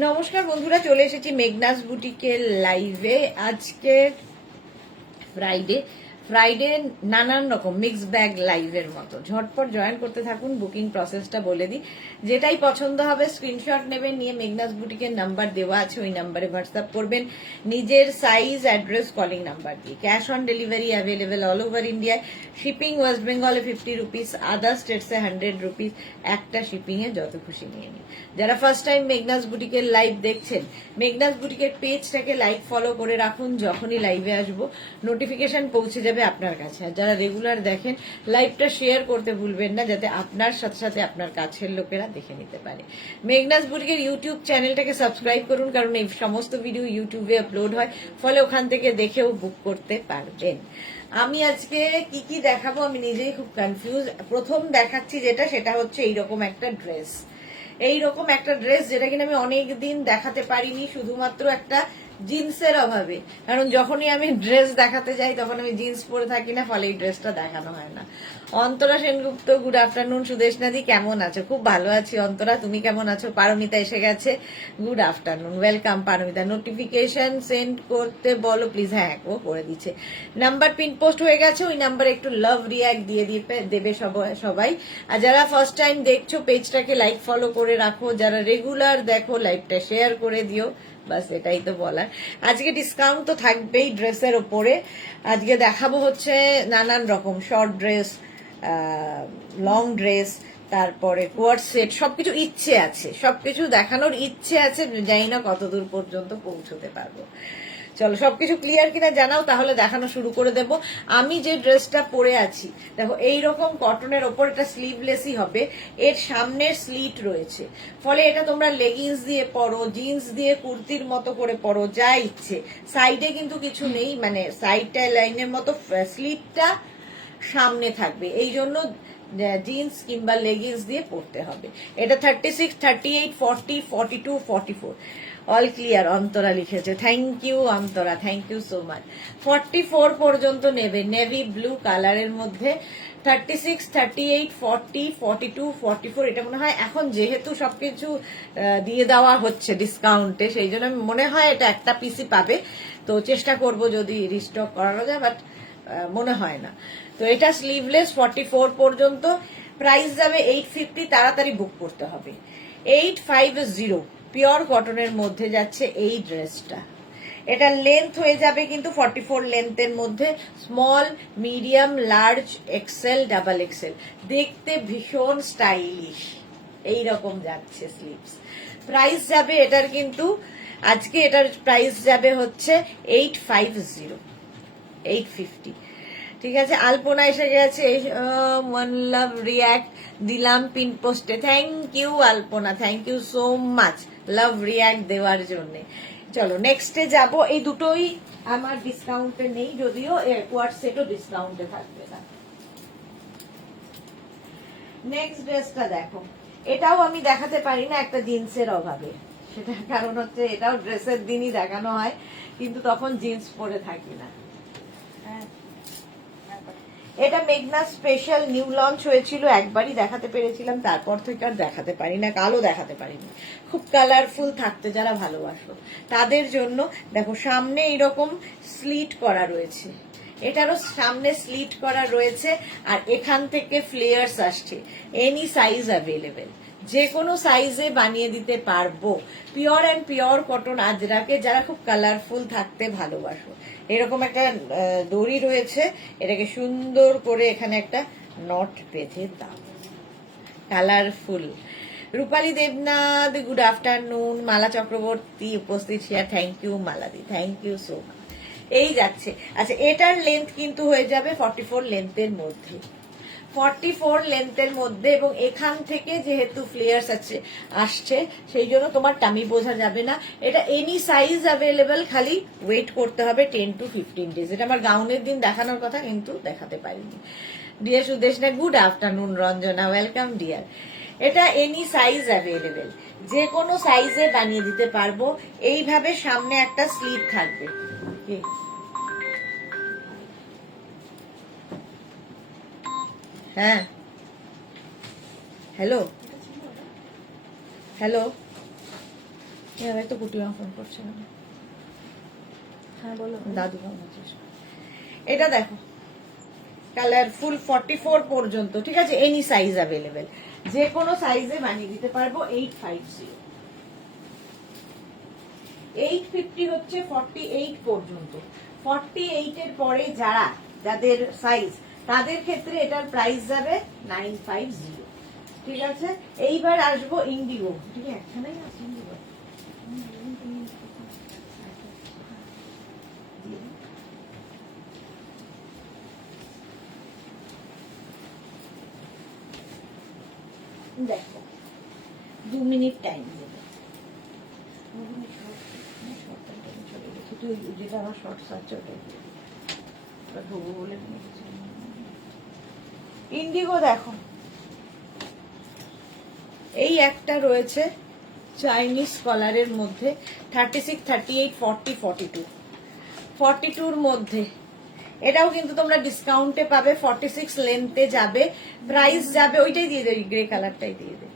নমস্কার বন্ধুরা, চলে এসেছি মেঘনাস বুটিকের লাইভে। আজকে ফ্রাইডে ফ্রাইডে নানান রকম মিক্স ব্যাগ লাইভের মতো ঝটপট জয়েন করতে থাকুন। বুকিং প্রসেসটা বলে দিই, যেটাই পছন্দ হবে স্ক্রিনশট নেবেন, নিয়ে মেঘনাস বুটিকের নাম্বার দেওয়া আছে, ওই নাম্বারে হোয়াটসঅ্যাপ করবেন নিজের সাইজ, অ্যাড্রেস, কলিং নাম্বার দিয়ে। Cash on delivery available all over ইন্ডিয়ায়। শিপিং ওয়েস্ট বেঙ্গলে 50 রুপিস, আদার স্টেটসে 100 রুপিস। একটা শিপিং এ যত খুশি নিয়ে নিন। যারা ফার্স্ট টাইম মেঘনাস বুটিকের লাইভ দেখছেন, মেঘনাস বুটিকের পেজটাকে লাইক ফলো করে রাখুন, যখনই লাইভে আসবো নোটিফিকেশন পৌঁছে যাবে আপনার কাছে। আর যারা রেগুলার দেখেন, লাইভটা শেয়ার করতে ভুলবেন না, যাতে আপনার সাথে সাথে আপনার কাছের লোকেরা দেখে নিতে পারে। মেঘনাস বুটিকের ইউটিউব চ্যানেলটাকে সাবস্ক্রাইব করুন, কারণ এই সমস্ত ভিডিও ইউটিউবে আপলোড হয়, ফলে ওখান থেকে দেখেও বুক করতে পারবেন। আমি আজকে কি কি দেখাবো আমি নিজেই খুব কনফিউজ। প্রথম দেখাচ্ছি যেটা, সেটা হচ্ছে এইরকম একটা ড্রেস। এইরকম একটা ড্রেস যেটা কিনা আমি অনেকদিন দেখাতে পারিনি, শুধুমাত্র একটা জিন্সের অভাবে। কারণ যখনই আমি ড্রেস দেখাতে যাই তখন আমি জিন্স পরে থাকি না, ফলে এই ড্রেসটা দেখানো হয় না। Antara Sengupta, good afternoon. সুদেশনাদি, কেমন আছো? খুব ভালো আছি অন্তরা, তুমি কেমন আছো? পারমিতা এসে গেছে, good afternoon, welcome Paramita. Notification send করতে বলো প্লিজ। হ্যাঁ, ও করে দিচ্ছে। নাম্বার পিন পোস্ট হয়ে গেছে, ওই নাম্বারে একটু লাভ রিয়াক্ট দিয়ে দেবে সবাই। আর যারা ফার্স্ট টাইম দেখছো, পেজটাকে লাইক ফলো করে রাখো। যারা রেগুলার দেখো, লাইভটা শেয়ার করে দিও। বাস এটাই তো বলার। আজকে ডিসকাউন্ট তো থাকবেই ড্রেসের ওপরে। আজকে দেখাবো হচ্ছে নানান রকম শর্ট ড্রেস, লং ড্রেস, তারপরে কোয়ার্ড সেট, সবকিছু ইচ্ছে আছে, সবকিছু দেখানোর ইচ্ছে আছে। জানি না কতদূর পর্যন্ত পৌঁছতে পারবো। চলো, সবকিছু ক্লিয়ার কিনা জানাও, তাহলে দেখানো শুরু করে দেব। আমি যে ড্রেসটা পরে আছি, দেখো এইরকম কটনের ওপর, এটা স্লিভলেসই হবে, এর সামনের স্লিট রয়েছে, ফলে এটা তোমরা লেগিংস দিয়ে পরো, জিন্স দিয়ে কুর্তির মতো করে পরো, যা ইচ্ছে। সাইডে কিন্তু কিছু নেই, মানে সাইডটা লাইনের মতো, স্লিপটা সামনে থাকবে, এই জন্য জিন্স কিংবা লেগিংস দিয়ে পরতে হবে। এটা 36, 38, 40, 42, 44 অল ক্লিয়ার। অন্তরা লিখেছে, thank you Antara, thank you so much. 44 পর্যন্ত নেবে, নেভি ব্লু কালারের মধ্যে। 36, 38, 40, 42, 44, এটা মনে হয় এখন যেহেতু সবকিছু দিয়ে দেওয়া হচ্ছে ডিসকাউন্টে, সেই জন্য মনে হয় এটা একটা পিসি পাবে। তো চেষ্টা করব যদি রিস্টক করানো যায়, বাট মনে হয় না। তো এটা স্লিভলেস 44 পর্যন্ত, প্রাইস যাবে 850। তাড়াতাড়ি বুক করতে হবে। 850 পিওর কটনের মধ্যে যাচ্ছে এই ড্রেসটা। এটা লেন্থ হয়ে যাবে কিন্তু 44 লেন্থের মধ্যে, small, medium, large, XL, double XL. দেখতে ভীষণ স্টাইলিশ এইরকম যাচ্ছে স্লিভস। প্রাইস যাবে এটার কিন্তু আজকে এটার প্রাইস যাবে হচ্ছে 850, 850। ঠিক আছে, আলপনা এসে গেছে, ওয়ান লাভ রিয়াক্ট দিলাম পিন পোস্টে। Thank you Alpana, thank you so much love react দেওয়ার জন্য। চলো নেক্সটে যাব। এই দুটোই আমার ডিসকাউন্টে নেই, যদিও কোয়ার্ড সেটও ডিসকাউন্টে থাকবে না। নেক্সট ড্রেসটা দেখো, এটাও আমি দেখাতে পারি না একটা জিন্সের অভাবে। সেটা কারণ হচ্ছে এটাও ড্রেসের দিনই দেখানো হয়, কিন্তু তখন জিন্স পরে থাকি না। এটা মেঘনা স্পেশাল নিউ লঞ্চ হয়েছিল, একবারই দেখাতে পেরেছিলাম, তারপর থেকে আর দেখাতে পারি না। কালো দেখাতে পারিনি, খুব কালারফুল থাকতে যারা ভালোবাসো তাদের জন্য। দেখো সামনে এইরকম স্লিট করা রয়েছে, এটারও সামনে স্লিট করা রয়েছে, আর এখান থেকে ফ্লেয়ার্স আসছে। এনি সাইজ অ্যাভেলেবেল, যে কোনো সাইজে বানিয়ে দিতে পারবো। পিওর অ্যান্ড পিওর কটন আজরাকে, যারা খুব কালারফুল থাকতে ভালোবাসো। এরকম একটা দড়ি রয়েছে, এটাকে সুন্দর করে এখানে একটা নট বেঁধে দাও, colourful. Rupali Debnath, good afternoon. Mala Chakraborty উপস্থিত শেয়ার, থ্যাংক ইউ মালাদি, থ্যাংক ইউ সো মাচ। এই যাচ্ছে। আচ্ছা, এটার লেন্থ কিন্তু হয়ে যাবে 44 লেন্থের মধ্যে, 44 লেন্থের মধ্যে, এবং এখান থেকে যেহেতু ফ্লেয়ার্স আসছে, সেই জন্য তোমার টামি বোঝা যাবে না। এটা এনি সাইজ অ্যাভেলেবেল, খালি ওয়েট করতে হবে 10 to 15 ডেজ। এটা আমার গাউনের দিন দেখানোর কথা, কিন্তু দেখাতে পারিনি। Dear Sudeshna, good afternoon. Ranjana, welcome dear. এটা এনি সাইজ অ্যাভেলেবেল, যে কোনো সাইজে বানিয়ে দিতে পারবো। এইভাবে সামনে একটা স্লিভ থাকবে। হ্যাঁ, হ্যালো হ্যালো, এবার তো কুটিমা ফোন করছে না। হ্যাঁ বলো। দাদু ফোন করছে। এটা দেখো কালারফুল 44 পর্যন্ত, ঠিক আছে, এনি সাইজ অ্যাভেলেবেল, যে কোনো সাইজে বানিয়ে দিতে পারবো। 850 850 হচ্ছে 48 পর্যন্ত। 48 এর পরে যাদের সাইজ তাদের ক্ষেত্রে এটার প্রাইস যাবে 950। ঠিক আছে, এইবার আসবো ইন্ডিগো। ঠিক আছে, একখানেই আছে ইন্ডিগো। দেখো 2 মিনিট টাইম দেবে। যেটা আমার শর্টস আছে ওটাই ধোবো বলে ইন্ডিগো। দেখো এই একটা রয়েছে চাইনিজ কলারের মধ্যে 36, 38, 40, 42, 42-র মধ্যে। এটাও কিন্তু তোমরা ডিসকাউন্টে পাবে। 46 লেন্থে যাবে, প্রাইস যাবে, ওইটাই দিয়ে দেবে, গ্রে কালারটাই দিয়ে দেবে।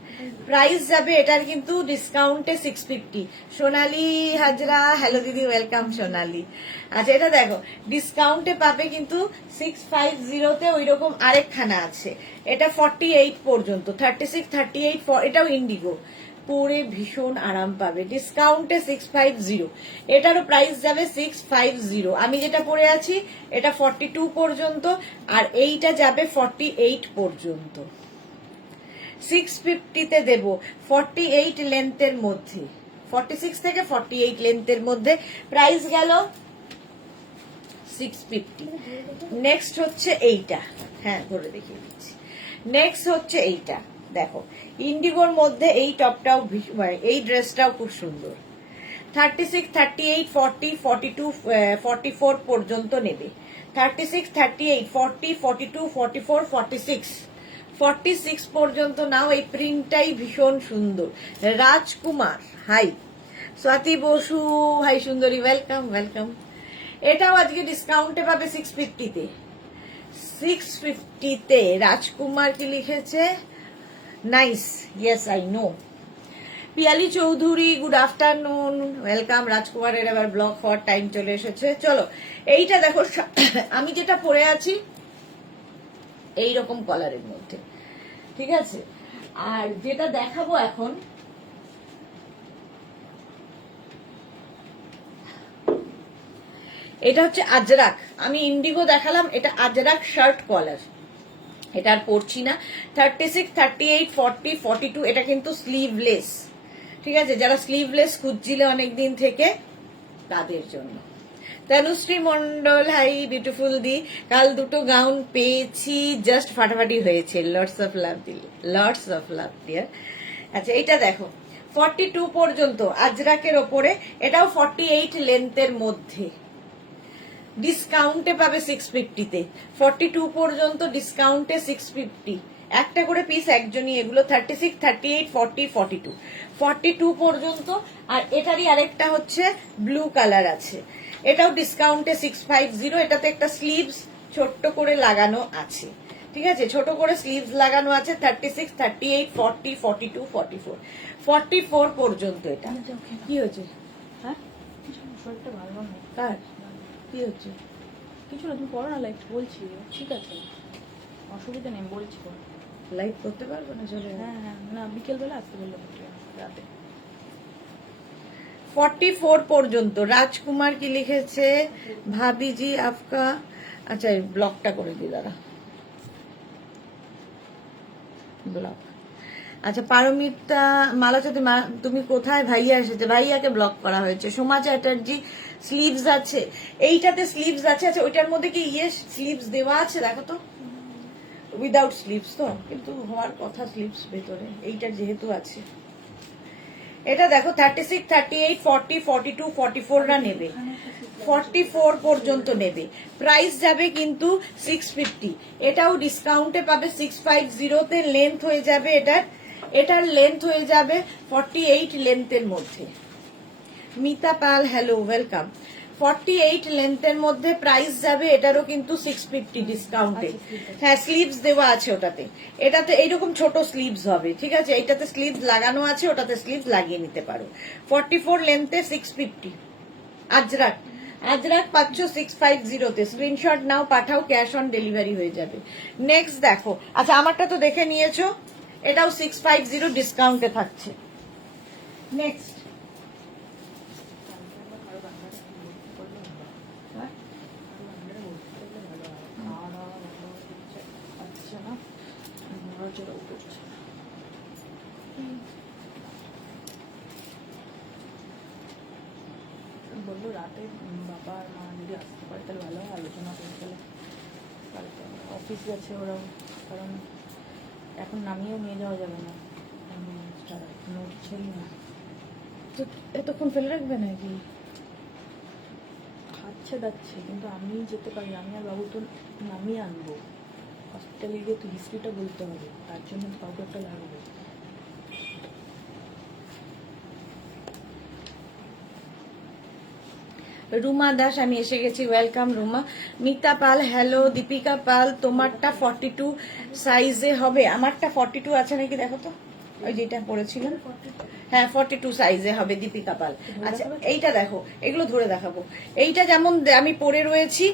প্রাইস যাবে এটার কিন্তু ডিসকাউন্টে 650। সোনালি হাজরা, হ্যালো দিদি, ওয়েলকাম সোনালি। আচ্ছা এটা দেখো ডিসকাউন্টে পাবে কিন্তু 650-তে ওই রকম আরেকখানা আছে, এটা 48 পর্যন্ত, 36, 38, এটাও ইন্ডিগো, পরে ভীষণ আরাম পাবে। ডিসকাউন্টে 650, এটারও প্রাইস যাবে 650। আমি যেটা পরে আছি এটা 42 পর্যন্ত, আর এইটা যাবে 48 পর্যন্ত। 650-তে দেব 48 লেন্থের মধ্যে, 46 থেকে 48 লেন্থের মধ্যে, প্রাইস গেল 650। নেক্সট হচ্ছে এইটা, হ্যাঁ ধরে দেখিয়ে দিচ্ছি। নেক্সট হচ্ছে এইটা, দেখো ইন্ডিগোর মধ্যে এই টপটাও এই ড্রেসটাও খুব সুন্দর। 36, 38, 40, 42, 44 পর্যন্ত নেবে। 36, 38, 40, 42, 44, 46, 46 পর্যন্ত নাও। এই প্রিন্টটাই ভীষণ সুন্দর। রাজকুমার, হাই স্বাতি বসু, হাই সুন্দরী, ওয়েলকাম ওয়েলকাম। এটাও আজকে ডিসকাউন্টে পাবে 650-তে। 650-তে রাজকুমার কি লিখেছে, nice, yes I know. Piyali Chowdhury, good afternoon, welcome. রাজকুমারের এবার ব্লগ হওয়ার টাইম চলে এসেছে। চলো এইটা দেখো, আমি যেটা পরে আছি এই রকম কালারের মধ্যে, ঠিক আছে। আর যেটা দেখাবো এখন, এটা হচ্ছে আজরাক। আমি ইন্ডিগো দেখালাম, এটা আজরাক শার্ট কলার, এটা আর পরছি না। 36, 38, 40, 42, এটা কিন্তু স্লিভলেস, ঠিক আছে, যারা স্লিভলেস খুঁজছিলে অনেকদিন থেকে তাদের জন্য। তনুশ্রী মন্ডল, হাই বিউটিফুল দি, কাল দুটো গাউন পেয়েছি, জাস্ট ফাটাফাটি হয়েছে, লটস অফ লাভ দিলে, লটস অফ লাভ ডিয়ার। আচ্ছা এটা দেখো 42 পর্যন্ত আজরাকের ওপরে, এটাও 48 লেন্থের মধ্যে, ডিসকাউন্টে পাবে 650-তে। 42 পর্যন্ত ডিসকাউন্টে 650, একটা করে পিস একজনই এগুলো। 36, 38, 40, 42, 42 পর্যন্ত। আর এটারই আরেকটা হচ্ছে ব্লু কালার আছে, এটাও ডিসকাউন্টে 650। এটাতে একটা স্লিভস ছোট্ট করে লাগানো আছে, ঠিক আছে, ছোট করে স্লিভস লাগানো আছে। 36, 38, 40, 42, 44, 44 পর্যন্ত। এটা কি হয়েছে? হ্যাঁ শরীরটা ভালো না। কার কি হচ্ছে? কিছু না, তুমি করো না, লাইক বলছি, ঠিক আছে, অসুবিধা নেই, বলছি। লাইভ করতে পারবো না, চলে হ্যাঁ হ্যাঁ, না বিকেলবেলা আসতে বললাম, রাতে। 44 পর্যন্ত। রাজকুমার কি লিখেছে, ভাবিজি আপকা, আচ্ছা ব্লকটা করে দি দাঁড়া, ব্লক। আচ্ছা পারমিতা মালাচতি, তুমি কোথায়? ভাইয়া এসেছে, ভাইয়াকে ব্লক করা হয়েছে। সোমা চ্যাটার্জি, স্লিভস আছে, এইটাতে স্লিভস আছে। আচ্ছা ওইটার মধ্যে কি স্লিভস দেওয়া আছে? দেখো তো, উইদাউট স্লিভস তো, কিন্তু হওয়ার কথা স্লিভস ভেতরে, এইটার যেহেতু আছে। এটা দেখো 36, 38, 40, 42, 44রা নেবে, 44 পর্যন্ত নেবে, প্রাইস যাবে কিন্তু 650। এটাও ডিসকাউন্টে পাবে 650-তে। লেন্থ হয়ে যাবে এটার লেন্থ হয়ে যাবে 48 লেন্থের মধ্যে। মিতা পাল, হ্যালো ওয়েলকাম। 48 লেন্থের মধ্যে প্রাইস যাবে, এটারও কিন্তু 650 ডিসকাউন্টে। হ্যাঁ, স্লিভস দেওয়া আছে ওটাতে। এটাতে এইরকম ছোট স্লিভস হবে, ঠিক আছে? এইটাতে স্লিভস লাগানো আছে, ওটাতে স্লিভস লাগিয়ে নিতে পারো। 44 লেন্থে 650। আজরাক আজরাক পাচ্ছ 650 তে। স্ক্রিনশট নাও, পাঠাও, ক্যাশ অন ডেলিভারি হয়ে যাবে। নেক্সট দেখো, আচ্ছা আমারটা তো দেখে নিয়েছো, এটাও 650 ডিসকাউন্টে থাকছে। নেক্সট আচ্ছা না নড়াচড়া করছে। বললো রাতে বাবা আর মা যদি আসতে পারে তাহলে ভালো হয়, আলোচনা করে ফেলে। কালকে অফিস গেছে ওরাও, কারণ এখন নামিয়েও নিয়ে যাওয়া যাবে না, নড়ছেই না। তো এতক্ষণ ফেলে রাখবে নাকি? খাচ্ছে দাচ্ছে, কিন্তু আমি যেতে পারি, আমি আর বাবু তো নামিয়ে আনবো। হসপিটালে গিয়ে তো হিস্ট্রিটা বলতে হবে, তার জন্য তো কাউকে একটা লাগবে। রুমা দাস, আমি এসে গেছি, ওয়েলকাম রুমা। মিতা পাল, হ্যালো। দীপিকা পাল, তোমারটা 42 সাইজে হবে? আমারটা 42 আছে নাকি দেখো তো, ওই যেটা পড়েছিলাম। হ্যাঁ 42 সাইজে হবে দীপিকা পাল। আচ্ছা এইটা দেখো, এগুলো ধরে দেখাবো। এইটা যেমন আমি পরে রয়েছি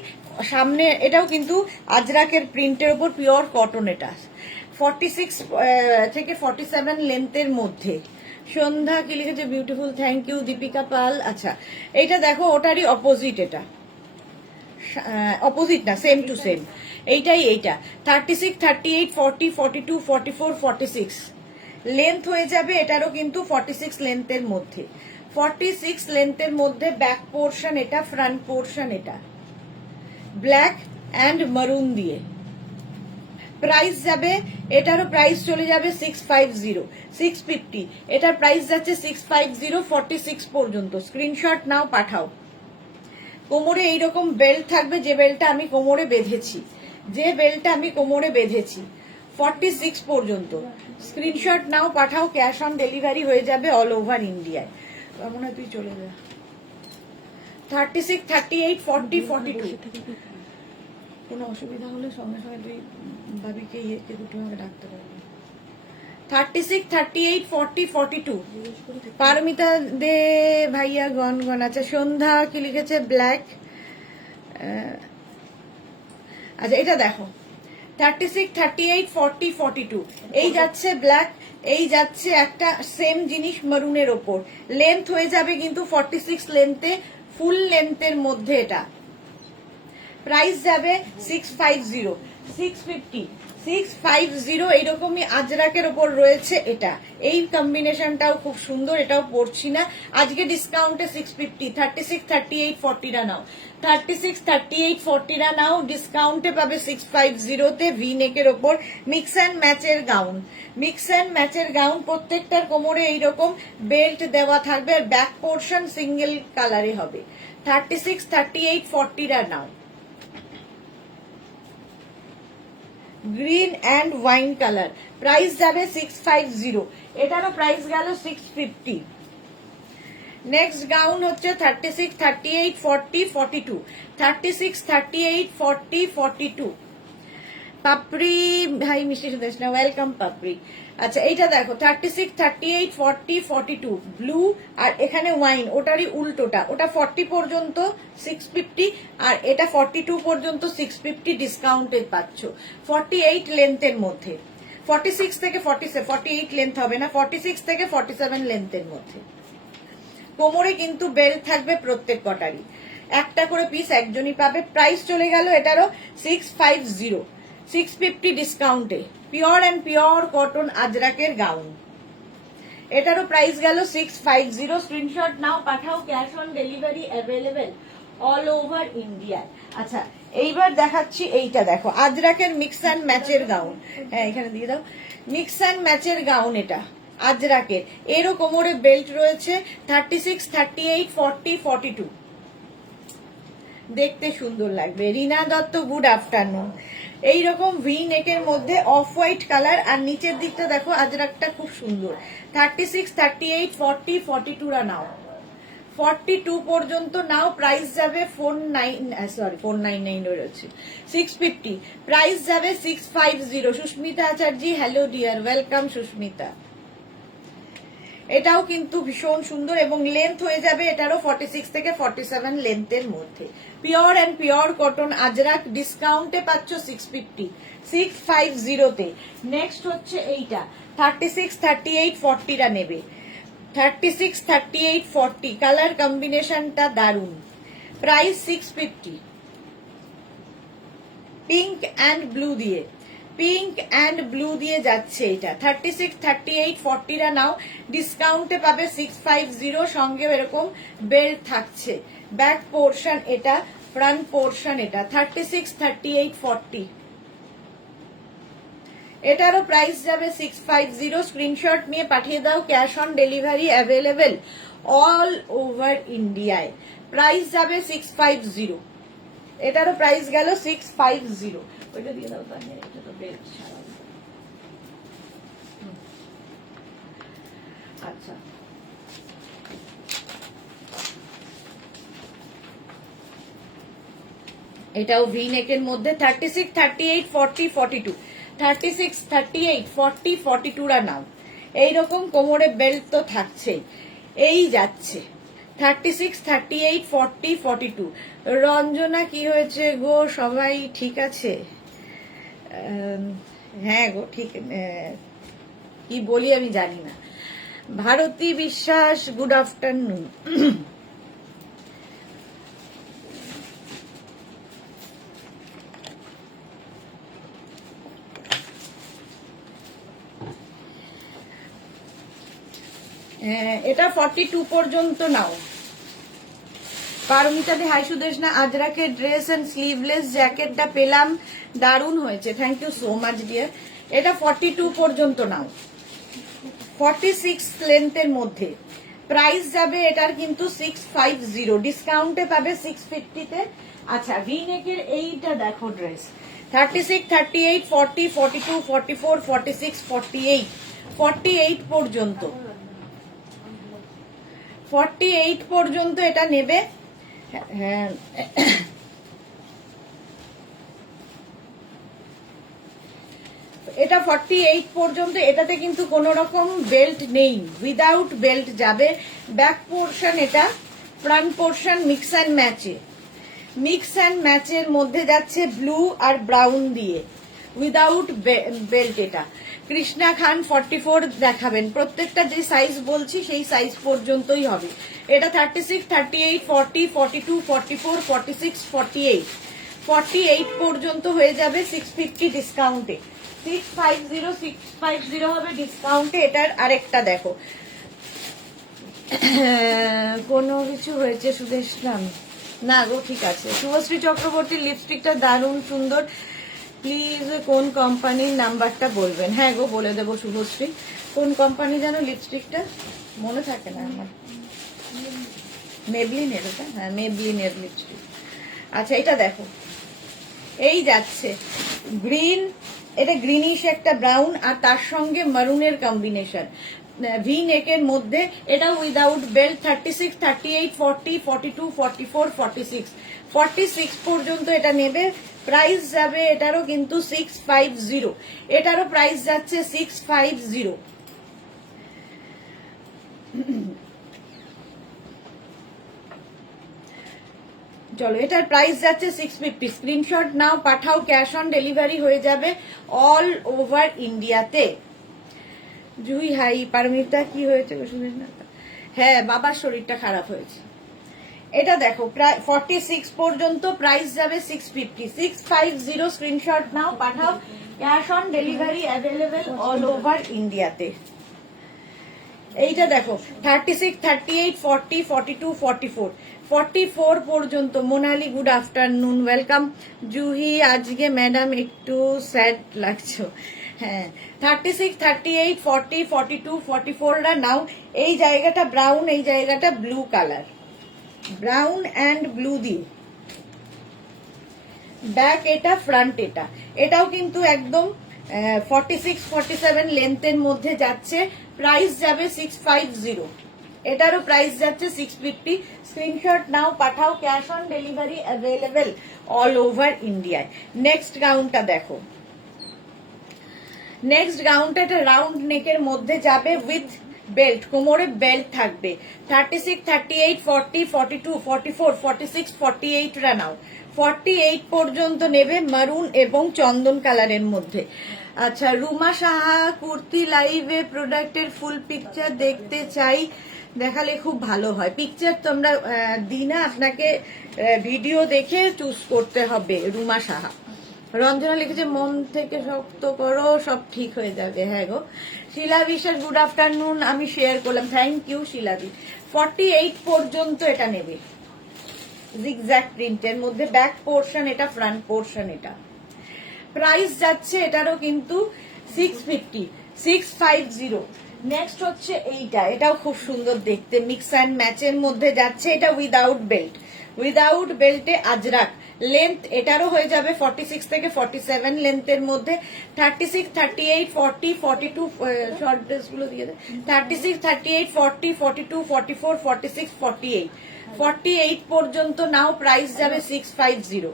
সামনে, এটাও কিন্তু আজরাকের প্রিন্টের উপর পিওর কটন। এটা 46 থেকে 47 লেন্থের মধ্যে। সন্ধ্যা কি লিখেছে? বিউটিফুল, থ্যাংক ইউ দীপিকা পাল। আচ্ছা এইটা দেখো, ওটারই অপোজিট। এটা অপোজিট না, সেম টু সেম। এইটাই এইটা 36, 38, 40, 42, 44, 46 লেন্থ হয়ে যাবে। এটারও কিন্তু 46 লেন্থের মধ্যে। 46 লেন্থের মধ্যে ব্যাক পোর্শন এটা, ফ্রন্ট পোর্শন এটা, ব্ল্যাক অ্যান্ড মারুন দিয়ে। প্রাইস যাবে, এটারও প্রাইস চলে যাবে 650, 650। এটার প্রাইস যাচ্ছে 650, 46 পর্যন্ত। স্ক্রিনশট নাও, পাঠাও। কোমরে এইরকম বেল্ট থাকবে, যে বেল্টটা আমি কোমরে বেঁধেছি, 46 পর্যন্ত। স্ক্রিনশট নাও, পাঠাও, ক্যাশ অন ডেলিভারি হয়ে যাবে অল ওভার ইন্ডিয়ায়। মনে হয় তুই চলে যা। 36, 38, 40, 42। কোনো অসুবিধা হলে সঙ্গে সঙ্গে তুই ভাবিকে ইয়েকে দুটো আমাকে ডাকতে পারবি। 36, 38, 40, 42। পারমিতা দে ভাইয়া গন। আচ্ছা সন্ধ্যা কি লিখেছে? ব্ল্যাক। আচ্ছা এটা দেখো, 36, 38, 40, 42। এই যাচ্ছে ব্ল্যাক, এই যাচ্ছে একটা সেম জিনিস মারুনের ওপর। লেন্থ হয়ে যাবে কিন্তু 46 লেন্থে, ফুল লেন্থের মধ্যে। এটা প্রাইস যাবে 650, 650, 650। এইরকমই আজরাকের ওপর রয়েছে এটা। এই কম্বিনেশনটাও খুব সুন্দর, এটাও পড়ছি না আজকে ডিসকাউন্টে 650। 36, 38, 40টা নাও, 36, 38, 40টা নাও, ডিসকাউন্টে পাবে 650-তে। ভি নেকের ওপর মিক্স অ্যান্ড ম্যাচের গাউন, মিক্স অ্যান্ড ম্যাচের গাউন। প্রত্যেকটার কোমরে এইরকম বেল্ট দেওয়া থাকবে, আর ব্যাক পোর্শন সিঙ্গেল কালারে হবে। 36, 38, 40টা নাও। Green and wine colour, price যাবে 650। এটারও প্রাইস গেল 650। নেক্সট গাউন হচ্ছে 36, 38, 40, 42। 36, 38, 40, 42। পাপড়ি ভাই মিষ্টি সুদেশ না, ওয়েলকাম পাপড়ি। আচ্ছা এইটা দেখো, 36, 38, 40, 42 ব্লু, আর এখানে ওয়াইন, ওটারই উল্টোটা। ওটা 40 পর্যন্ত 650, আর এটা 42 পর্যন্ত 650 ডিসকাউন্টে পাচ্ছ। 48 লেন্থের মধ্যে, 46 থেকে 47, 48 লেন্থ হবে না, 46 থেকে 47 লেন্থের মধ্যে। কোমরে কিন্তু বেল্ট থাকবে প্রত্যেক কটারই, একটা করে পিস একজনই পাবে। প্রাইস চলে গেল এটারও 650, 650 ডিসকাউন্টে। পিওর অ্যান্ড পিওর কটন আজরাকের গাউন, এটারও প্রাইস গেল 650। স্ক্রিনশট নাও, পাঠাও, cash on delivery available all over India. আচ্ছা এইবার দেখাচ্ছি এইটা দেখো, আজরাকের মিক্স অ্যান্ড ম্যাচের গাউন। হ্যাঁ এখানে দিয়ে দাও, মিক্স অ্যান্ড ম্যাচের গাউন এটা আজরাকের। এরও কোমরে বেল্ট রয়েছে। 36, 38, 40, 42। দেখতে সুন্দর লাগবে। রিনা দত্ত, গুড আফটারনুন। এইরকম ভি নেকের মধ্যে অফ হোয়াইট কালার, আর নিচের দিকটা দেখো আজরাকটা খুব সুন্দর। 36, 38, 40, 42রা নাও। 42 পর্যন্ত নাও, প্রাইস যাবে 499 রয়েছে 650, প্রাইস যাবে 650। সুস্মিতা আচার্য, হ্যালো ডিয়ার, ওয়েলকাম সুস্মিতা। এটাও কিন্তু ভীষণ সুন্দর এবং লেন্থ হয়ে যাবে এটারও 46 থেকে 47 লেন্থের মধ্যে। Pure and pure cotton Ajrak, ডিসকাউন্টে পাচ্ছ 650 তে। নেক্সট হচ্ছে এইটা 36, 38, 40টা নেবে। 36, 38, 40 কালার কম্বিনেশনটা দারুন। প্রাইস 650, পিঙ্ক অ্যান্ড ব্লু দিয়ে, পিঙ্ক অ্যান্ড ব্লু দিয়ে যাচ্ছে এটা। 36, 38, 40টা নাও, ডিসকাউন্টে পাবে 650, সঙ্গে এরকম বেল্ট থাকছে। ব্যাক পোর্শন এটা, ফ্রন্ট পোর্শন এটা। 36, 38, 40 এটারও প্রাইস যাবে 650। স্ক্রিনশট নিয়ে পাঠিয়ে দাও, cash on delivery available all over ইন্ডিয়ায়। প্রাইস যাবে 650, এটারও প্রাইস গেল 650। ওইটা দিয়ে দাও তো, এটা তো বেল্ট ছাড়া। আচ্ছা, এটাও ভি নেকের মধ্যে 36, 38, 40, 42। 36, 38, 40, 42রা নাও। এইরকম কোমরে বেল্ট তো থাকছেই। এই যাচ্ছে 36, 38, 40, 42। রঞ্জনা, কি হয়েছে গো? সবাই ঠিক আছে? হ্যাঁ গো, ঠিক। কি বলি আমি জানি না। ভারতী বিশ্বাস, গুড আফটারনুন। এটা 42 পর্যন্ত নাও। পারমিতা দে, হাই সুদেশ না, আজরাকে ড্রেস এন্ড স্লিভলেস জ্যাকেটটা পেলাম, দারুণ হয়েছে, thank you so much dear. এটা 42 পর্যন্ত নাও, 46 লেন্থের মধ্যে। প্রাইস যাবে এটার কিন্তু 650, ডিসকাউন্টে পাবে 650-তে। আচ্ছা, ভি নেকের এইটা দেখো ড্রেস। 36, 38, 40, 42, 44, 46, 48, 48 পর্যন্ত, 48 পর্যন্ত এটা নেবে। হ্যাঁ, এটা 48 পর্যন্ত। এটাতে কিন্তু কোনো রকম বেল্ট নেই, উইদাউট বেল্ট যাবে। ব্যাক পোর্শন এটা, ফ্রন্ট পোর্শন মিক্স অ্যান্ড ম্যাচে, মিক্স অ্যান্ড ম্যাচের মধ্যে যাচ্ছে ব্লু আর ব্রাউন দিয়ে, উইদাউট বেল্ট এটা। কৃষ্ণা খান 44 দেখাবেন, প্রত্যেকটা যে সাইজ বলছি সেই সাইজ পর্যন্তই হবে। এটা 36, 38, 40, 42, 44, 46, 48, 48 পর্যন্ত হয়ে যাবে 650 ডিসকাউন্টে। 650, 650 হবে ডিসকাউন্টে। এটার আরেকটা দেখো, কোনো কিছু হয়েছে সুদেশ নাম? না গো, ঠিক আছে। শুভশ্রী চক্রবর্তী, লিপস্টিকটা দারুণ সুন্দর, প্লিজ কোন কোম্পানির নাম্বারটা বলবেন? হ্যাঁ গো, বলে দেবো শুভশ্রী। কোন কোম্পানি জানো লিপস্টিকটা? মনে থাকে না আমার। মেবলিনের, ওটা? হ্যাঁ, মেবলিনের লিপস্টিক। আচ্ছা, এটা দেখো, এই যাচ্ছে গ্রিন, এটা গ্রিনিশ একটা ব্রাউন আর তার সঙ্গে মারুনের কম্বিনেশন, ভি নেকের মধ্যে। এটা উইদাউট বেল্ট। 36, 38, 40, 42, 44, 46, 46 পর্যন্ত এটা নেবে। প্রাইস যাবে এটারও কিন্তু 650, এটারও প্রাইস যাচ্ছে 650। চলো, এটার প্রাইস যাচ্ছে 650। স্ক্রিনশট নাও, পাঠাও, ক্যাশ অন ডেলিভারি হয়ে যাবে অল ওভার ইন্ডিয়াতে। জুই হাই। পারমিতা, কি হয়েছে? হ্যাঁ, বাবার শরীরটা খারাপ হয়েছে। এটা দেখো, প্রায় 46 পর্যন্ত, প্রাইস যাবে 650, 650। স্ক্রিনশট নাও, পাঠাও, cash on delivery available all over ইন্ডিয়াতে। এইটা দেখো 36, 38, 40, 42, 44, 44 পর্যন্ত। Monali, good afternoon, welcome. Juhi, আজকে ম্যাডাম একটু স্যাড লাগছো। হ্যাঁ, 36, 38, 40, 42, 44রা নাও। এই জায়গাটা ব্রাউন, এই জায়গাটা blue colour, brown and blue দিয়ে। ব্যাক এটা, ফ্রন্ট এটা। এটাও কিন্তু একদম 46, 47 লেন্থের মধ্যে যাচ্ছে। প্রাইস যাবে 650। এটারও প্রাইস যাচ্ছে 650। স্ক্রিনশট নাও, পাঠাও, cash on delivery available all over ইন্ডিয়ায়। নেক্সট গাউনটা দেখো, নেক্সট গাউনটা একটা রাউন্ড নেকের মধ্যে যাবে উইথ বেল্ট, কোমরে বেল্ট থাকবে। 36, 38, 40, 42, 44, 46, 48 রা নাও, 48 পর্যন্ত নেবে, মারুন এবং চন্দন কালারের মধ্যে। আচ্ছা, রুমা সাহা কুর্তি লাইভে প্রোডাক্টের ফুল পিকচার দেখতে চাই, দেখালে খুব ভালো হয়। পিকচার তোমরা দিই না, আপনাকে ভিডিও দেখে চুজ করতে হবে। রুমা সাহা। রঞ্জনা লিখেছে মন থেকে শক্ত করো, সব ঠিক হয়ে যাবে। হ্যাঁ গো। শিলা বিশ্বাস গুড আফটারনুন, আমি শেয়ার করলাম, থ্যাংক ইউ শিলাদি। 48 পর্যন্ত এটা নেবে, জিগজ্যাগ প্রিন্টের মধ্যে, ব্যাক পোর্শন এটা, ফ্রন্ট পোর্শন এটা। প্রাইস যাচ্ছে এটারও কিন্তু 650, 650। নেক্সট হচ্ছে এইটা, এটাও খুব সুন্দর দেখতে, মিক্স অ্যান্ড ম্যাচের মধ্যে যাচ্ছে, এটা উইদাউট বেল্ট, উইদাউট বেল্টে আজরাক। লেন্থ এটারও হয়ে যাবে 46 থেকে 47 লেন্থের মধ্যে। 36, 38, 40, 42 শর্ট ড্রেস গুলো দিয়ে দেয়। 36, 38, 40, 42, 44, 46, 48, 48 পর্যন্ত নাও, প্রাইস যাবে 650,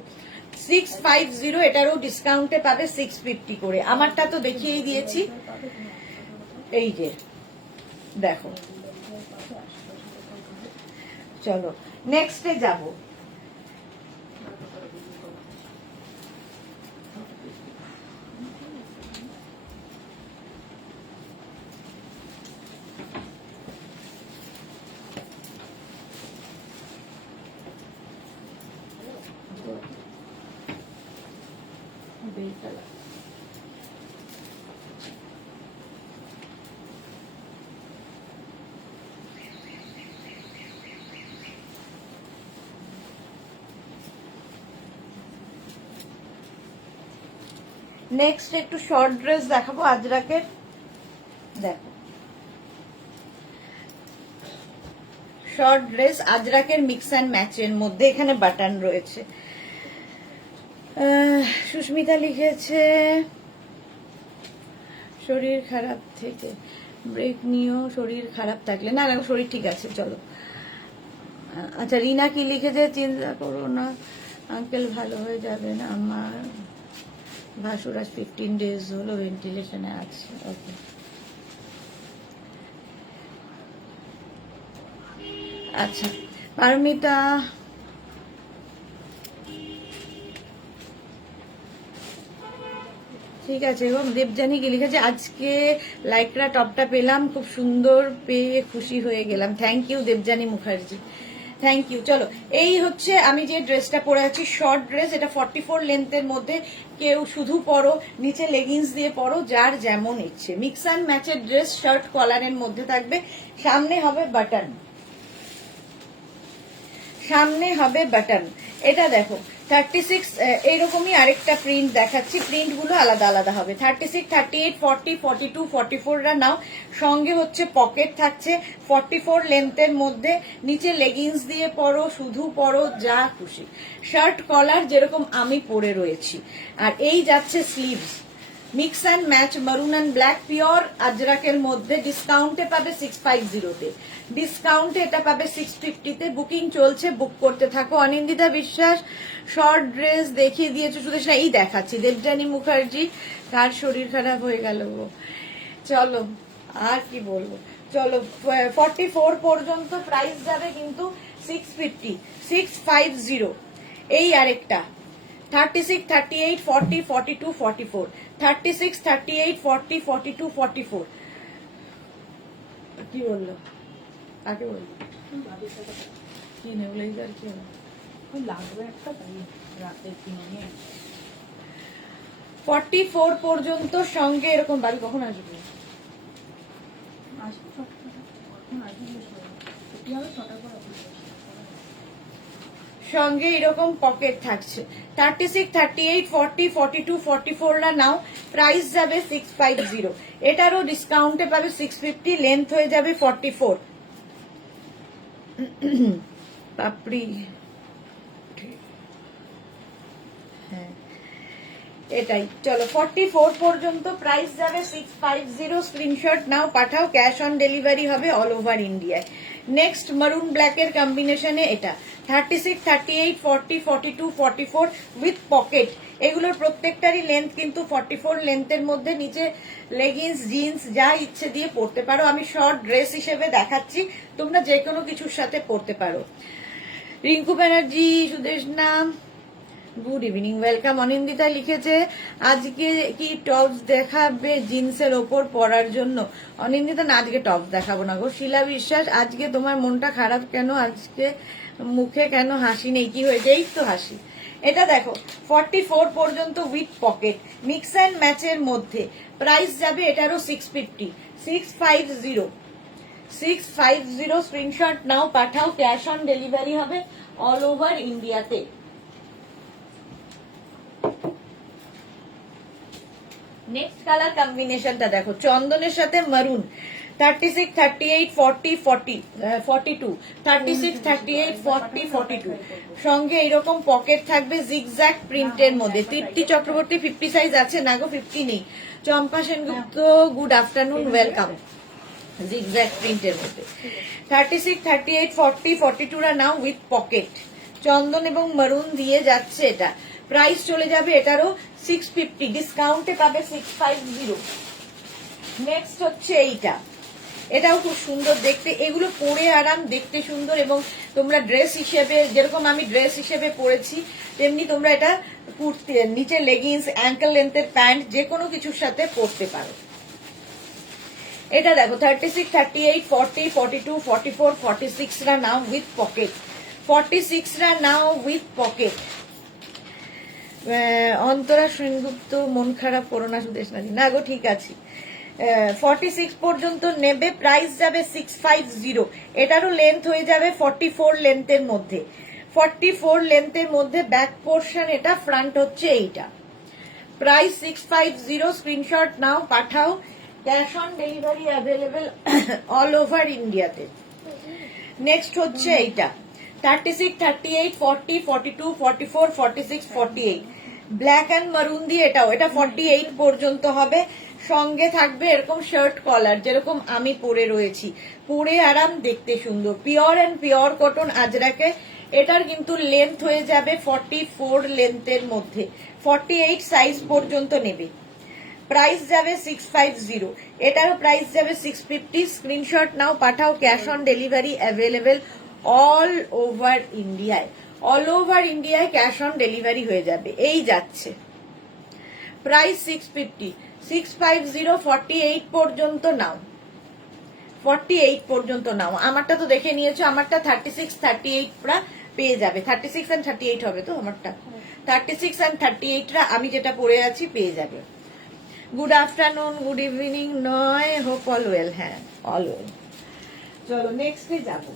650। এটারও ডিসকাউন্টে পাবে 650 করে। আমারটা তো দেখিয়েই দিয়েছি, এই যে দেখো। চলো নেক্সটে যাব। নেক্সট একটু শর্ট ড্রেস দেখাবো আজরাকের। দেখো, শর্ট ড্রেস আজরাকের মিক্স অ্যান্ড ম্যাচের মধ্যে, এখানে বাটন রয়েছে। সুস্মিতা লিখেছে শরীর খারাপ থেকে ব্রেক নিও, শরীর খারাপ থাকলে। না না, শরীর ঠিক আছে, চলো। আচ্ছা, রিনা কি লিখেছে, চিন্তা করো না আঙ্কেল, ভালো হয়ে যাবেন, আমার ভাসুর আজ 15 ডেজ হলো ভেন্টিলেশনে আছে। ওকে, আচ্ছা। পারমিতা ঠিক আছে। এবং দেবজানি কি লিখেছে, আজকে লাইকরা টপটা পেলাম, খুব সুন্দর, পেয়ে খুশি হয়ে গেলাম। Thank you Debjani Mukherjee, thank you. চলো, এই হচ্ছে আমি যে ড্রেসটা পরে আছি, শর্ট ড্রেস, এটা 44 লেন্থের মধ্যে। কেউ শুধু পরো, নিচে লেগিংস দিয়ে পরো, যার যেমন ইচ্ছে। মিক্স অ্যান্ড ম্যাচের ড্রেস, শার্ট কলারের মধ্যে থাকবে, সামনে হবে বাটন, সামনে হবে বাটন। এটা দেখো 36, এইরকমই আরেকটা প্রিন্ট দেখাচ্ছি, প্রিন্ট গুলো আলাদা আলাদা হবে। 36, 38, 40, 42, 44 রা নাও, সঙ্গে হচ্ছে পকেট থাকছে 44 লেন্থের মধ্যে, নিচে লেগিংস দিয়ে পরো, শুধু পরো, যা খুশি। শার্ট কলার যেরকম আমি পরে রয়েছি। আর এই যাচ্ছে স্লিভস, মিক্স অ্যান্ড ম্যাচ, মারুন অ্যান্ড ব্ল্যাক, পিওর আজরাকের মধ্যে। ডিসকাউন্টে পাবে 650-তে, ডিসকাউন্টে এটা পাবে 650-তে। বুকিং চলছে, বুক করতে থাকো। অনিন্দিতা বিশ্বাস শর্ট ড্রেস দেখিয়ে দিয়েছো, শুধু এই দেখাচ্ছি। দেবজানি মুখার্জি, কার শরীর খারাপ হয়ে গেল গো। চলো, আর কি বলবো। চলো, 44 পর্যন্ত প্রাইস যাবে কিন্তু 650, 650। এই আরেকটা 36, 38, 40, 42, 44, 36, 38, 40, 42, 44। কি বললো, কাকে বললো, কি নেবুলাইজার কি লাগবে একটা, তাই রাতে কিনে নিয়ে 44 পর্যন্ত। সঙ্গে এরকম, বাড়ি কখন আসবে? আসবে কখন আসবে, ছুটি হবে 6টার পর অফিস। সঙ্গে এরকম পকেট থাকছে। 36, 38, 40, 42, 44 রা নাও, প্রাইস যাবে 650। এটারও ডিসকাউন্টে পাবে 650, লেন্থ হয়ে যাবে 44। পাপড়ি, হ্যাঁ এটাই। চলো, 44 পর্যন্ত প্রাইস যাবে 650। স্ক্রিনশট নাও, পাঠাও, ক্যাশ অন ডেলিভারি হবে অল ওভার ইন্ডিয়ায়। নেক্সট মারুন ব্ল্যাকের কম্বিনেশনে এটা 36, 38, 40, 42, 44 উইথ পকেট। এগুলোর প্রত্যেকটারই লেন্থ কিন্তু 44 লেন্থের মধ্যে। নিচে লেগিংস, জিন্স যা ইচ্ছে দিয়ে পরতে পারো। আমি শর্ট ড্রেস হিসেবে দেখাচ্ছি, তোমরা যে কোনো কিছুর সাথে পরতে পারো। Rinku Banerjee, Sudeshna, good evening, welcome. Anindita লিখেছে আজকে কি টপস দেখাবে জিন্সের ওপর পরার জন্য? অনিন্দিতা না, আজকে টপস দেখাবো না গো। শিলা বিশ্বাস, আজকে তোমার মনটা খারাপ কেন? আজকে মুখে কেন হাসি নেই? কি হয়েছে? এই তো হাসি। এটা দেখো 44 পর্যন্ত উইথ পকেট, মিক্স অ্যান্ড ম্যাচের মধ্যে। প্রাইস যাবে এটারও 650, 650, 650। স্ক্রিনশট নাও, পাঠাও। ক্যাশ অন ডেলিভারি হবে অল ওভার ইন্ডিয়াতে। নেক্সট কালার কম্বিনেশনটা দেখো, চন্দনের সাথে মারুন। 36, 38, 40, 40, 42, 36, 38, 40, 42। সঙ্গে এরকম পকেট থাকবে জিগজ্যাগ প্রিন্টের মধ্যে। তৃপ্তি চক্রবর্তী 50 সাইজ আছে না গো? 50 নেই। Champa Sengupta, good afternoon, welcome. Zigzag প্রিন্টের মধ্যে 36, 38, 40, 42 রা নাও উইথ পকেট। চন্দন এবং মারুন দিয়ে যাচ্ছে এটা। প্রাইস চলে যাবে এটারও 650, ডিসকাউন্টে পাবে 650। নেক্সট হচ্ছে এইটা, এটাও খুব সুন্দর দেখতে। এগুলো পরে আরাম, দেখতে সুন্দর, এবং তোমরা ড্রেস হিসেবে, যেরকম আমি ড্রেস হিসেবে পরেছি তেমনি তোমরা এটা কুর্তি, নিচে লেগিংস, অ্যাঙ্কেল লেন্থের প্যান্ট যে কোনো কিছুর সাথে পরতে পারো। এটা দেখো 36, 38, 40, 42, 44, 46 রা নাও উইথ পকেট। 46 রা নাও উইথ পকেট। অন্তরা সেনগুপ্ত, মন খারাপ করো না সুদেশনা, না গো ঠিক আছে। 46 পর্যন্ত নেবে, প্রাইস যাবে 650। এটারও লেন্থ হয়ে যাবে 44 লেন্থের মধ্যে। 44 লেন্থের মধ্যে ব্যাক পোর্শন এটা, ফ্রন্ট হচ্ছে এইটা। প্রাইস 650। স্ক্রিনশট নাও, পাঠাও। Cash on delivery available all over ইন্ডিয়াতে। নেক্সট হচ্ছে এইটা 36, 38, 40, 42, 44, 46, 48 ব্ল্যাক অ্যান্ড মারুন দিয়ে। এটাও এটা 48 পর্যন্ত হবে। সঙ্গে থাকবে এরকম শার্ট কলার, যেরকম আমি পরে রয়েছি। পরে আরাম, দেখতে সুন্দর। পিওর অ্যান্ড পিওর কটন আজরাকে। এটার কিন্তু লেন্থ হয়ে যাবে 44 লেন্থের মধ্যে। 48 সাইজ পর্যন্ত নেবে। প্রাইস যাবে 650। এটারও প্রাইস যাবে 650। স্ক্রিনশট নাও, পাঠাও। Cash on delivery available all over ইন্ডিয়ায়। অল ওভার ইন্ডিয়ায় ক্যাশ অন ডেলিভারি হয়ে যাবে। এই যাচ্ছে প্রাইস 650, 650। 48 পর্যন্ত নাও, 48 পর্যন্ত নাও। আমারটা তো দেখে নিয়েছো, আমারটা 36, 38 রা পেয়ে যাবে। 36 and 38 হবে তো আমারটা। 36 and 38 রা আমি যেটা পরে আছি পেয়ে যাবে। গুড আফটারনুন, গুড ইভিনিং নয়, হোপ অল ওয়েল। হ্যাঁ, অল ওয়েল। চলো নেক্সটে যাবো।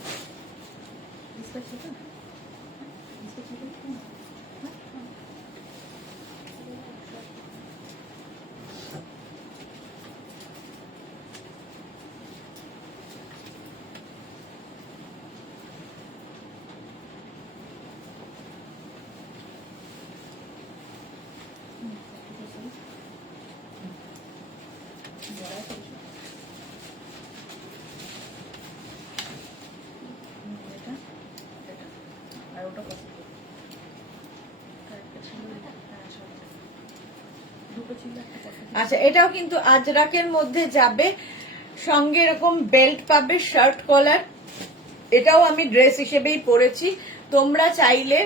আচ্ছা, এটাও কিন্তু আজরাকের মধ্যে যাবে। সঙ্গে এরকম বেল্ট পাবে, শার্ট কলার। এটাও আমি ড্রেস হিসেবেই পরেছি। তোমরা চাইলে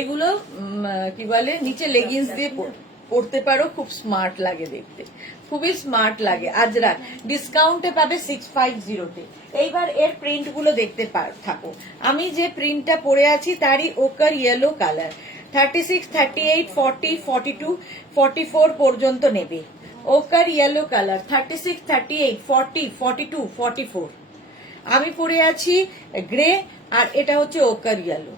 এগুলো কি বলে, নিচে লেগিংস দিয়ে পরতে পারো। খুব স্মার্ট লাগে দেখতে, খুবই স্মার্ট লাগে। আজরাক ডিসকাউন্টে পাবে 650-তে। এইবার এর প্রিন্ট গুলো দেখতে থাকো। আমি যে প্রিন্টটা পরে আছি তারই ওকার ইয়েলো কালার। 36, 38, 40, 42, 44 পর্যন্ত নেবে। ওকার ইয়েলো কালার 36, 38, 40, 42, 44। আমি পরে আছি গ্রে, আর এটা হচ্ছে ওকার ইয়েলো।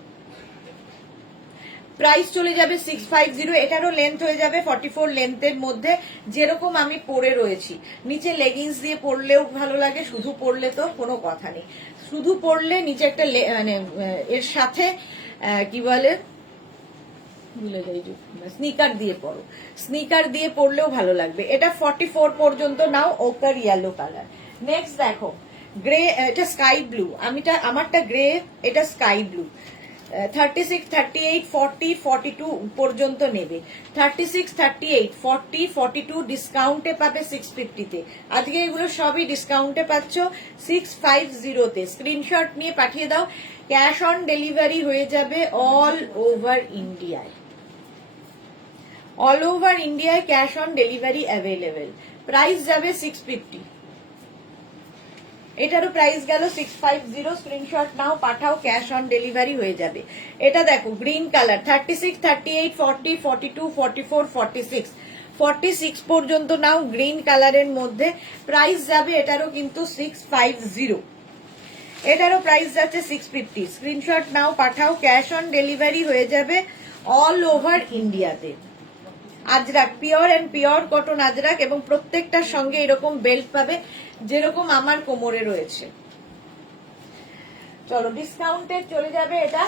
প্রাইস চলে যাবে 650। এটারও লেন্থ হয়ে যাবে 44 লেন্থের মধ্যে, যেরকম আমি পরে রয়েছি। নিচে লেগিংস দিয়ে পরলেও ভালো লাগে, শুধু পরলে তো কোনো কথা নেই। শুধু পরলে নিচে একটা মানে এর সাথে কি বলে, ভুলে যাই, স্নিকার দিয়ে পরো। স্নিকার দিয়ে পরলেও ভালো লাগবে। এটা 44 পর্যন্ত নাও, ওকার ইয়েলো কালার। নেক্সট দেখো গ্রে, এটা স্কাই ব্লু, আমারটা গ্রে, এটা স্কাই ব্লু। 36, 38, 40, 42 পর্যন্ত নেবে। 36, 38, 40, 42 ডিসকাউন্টে পাবে 650 তে। আজকে এগুলো সবই ডিসকাউন্টে পাচ্ছ 650 তে। স্ক্রিনশট নিয়ে পাঠিয়ে দাও, ক্যাশ অন ডেলিভারি হয়ে যাবে অল ওভার ইন্ডিয়ায়। অল ওভার ইন্ডিয়ায় cash on delivery available. Price যাবে 650। এটারও প্রাইস গেল 650। স্ক্রিনশট নাও, পাঠাও, ক্যাশ অন ডেলিভারি হয়ে যাবে। এটা দেখো গ্রিন কালার, 36, 38, 40, 42, 44, 46, 46 পর্যন্ত নাও গ্রিন কালারের মধ্যে। প্রাইস যাবে এটারও কিন্তু 650। এটারও প্রাইস যাচ্ছে 650। স্ক্রিনশট নাও, পাঠাও, ক্যাশ অন ডেলিভারি হয়ে যাবে অল ওভার ইন্ডিয়াতে। Ajrak, pure and pure cotton ajrak, এবং প্রত্যেকটার সঙ্গে এরকম বেল্ট পাবে যেরকম আমার কোমরে রয়েছে। চলো ডিসকাউন্টে চলে যাবে এটা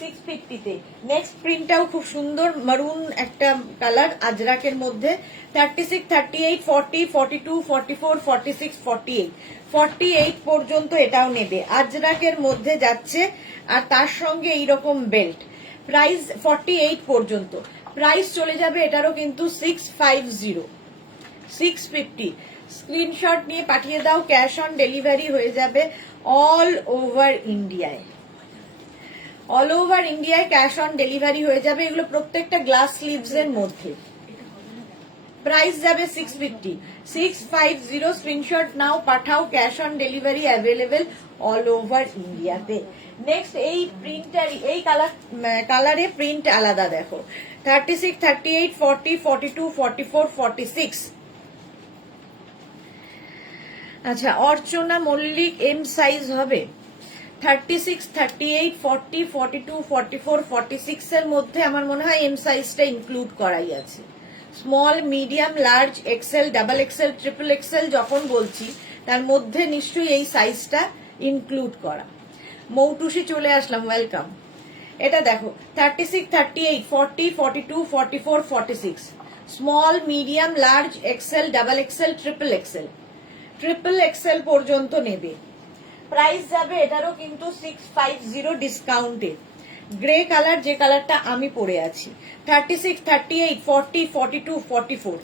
650 তে। নেক্সট প্রিন্টটাও খুব সুন্দর, মারুন একটা কালার আজরাকের মধ্যে। 36, 38, 40, 42, 44, 46, 48, 48 পর্যন্ত এটাও নেবে। আজরাকের মধ্যে যাচ্ছে আর তার সঙ্গে এইরকম বেল্ট। প্রাইস 48 পর্যন্ত। প্রাইস চলে যাবে এটারও কিন্তু 650, 650। স্ক্রিনশট নিয়ে পাঠিয়ে দাও, ক্যাশ অন ডেলিভারি হয়ে যাবে অল ওভার ইন্ডিয়ায়। অল ওভার ইন্ডিয়ায় ক্যাশ অন ডেলিভারি হয়ে যাবে। এগুলো প্রত্যেকটা গ্লাস স্লিভস এর মধ্যে। প্রাইস যাবে 650, 650। স্ক্রিনশট নাও, পাঠাও, cash on delivery available all over ইন্ডিয়াতে। নেক্সট এই প্রিন্টার, এই কালারে প্রিন্ট আলাদা দেখো। 36, 38, 40, 42, 44, 46। আচ্ছা, অর্চনা মল্লিক এম সাইজ হবে। 36, 38, 40, 42, 44, 46 এর মধ্যে আমার মনে হয় এম সাইজটা ইনক্লুড করাই আছে। Small, medium, large, XL, double XL, triple XL যখন বলছি তার মধ্যে নিশ্চয়ই এই সাইজটা ইনক্লুড করা। মৌটুসি চলে আসলাম, ওয়েলকাম। এটা দেখো 36, 38, 40, 42, 44, 46। Small, medium, large, XL, double XL, triple XL, triple XL পর্যন্ত নেবে। প্রাইস যাবে এটারও কিন্তু 650 ডিসকাউন্টে। গ্রে কালার, যে কালারটা আমি পরে আছি। 36, 38, 40, 42, 44,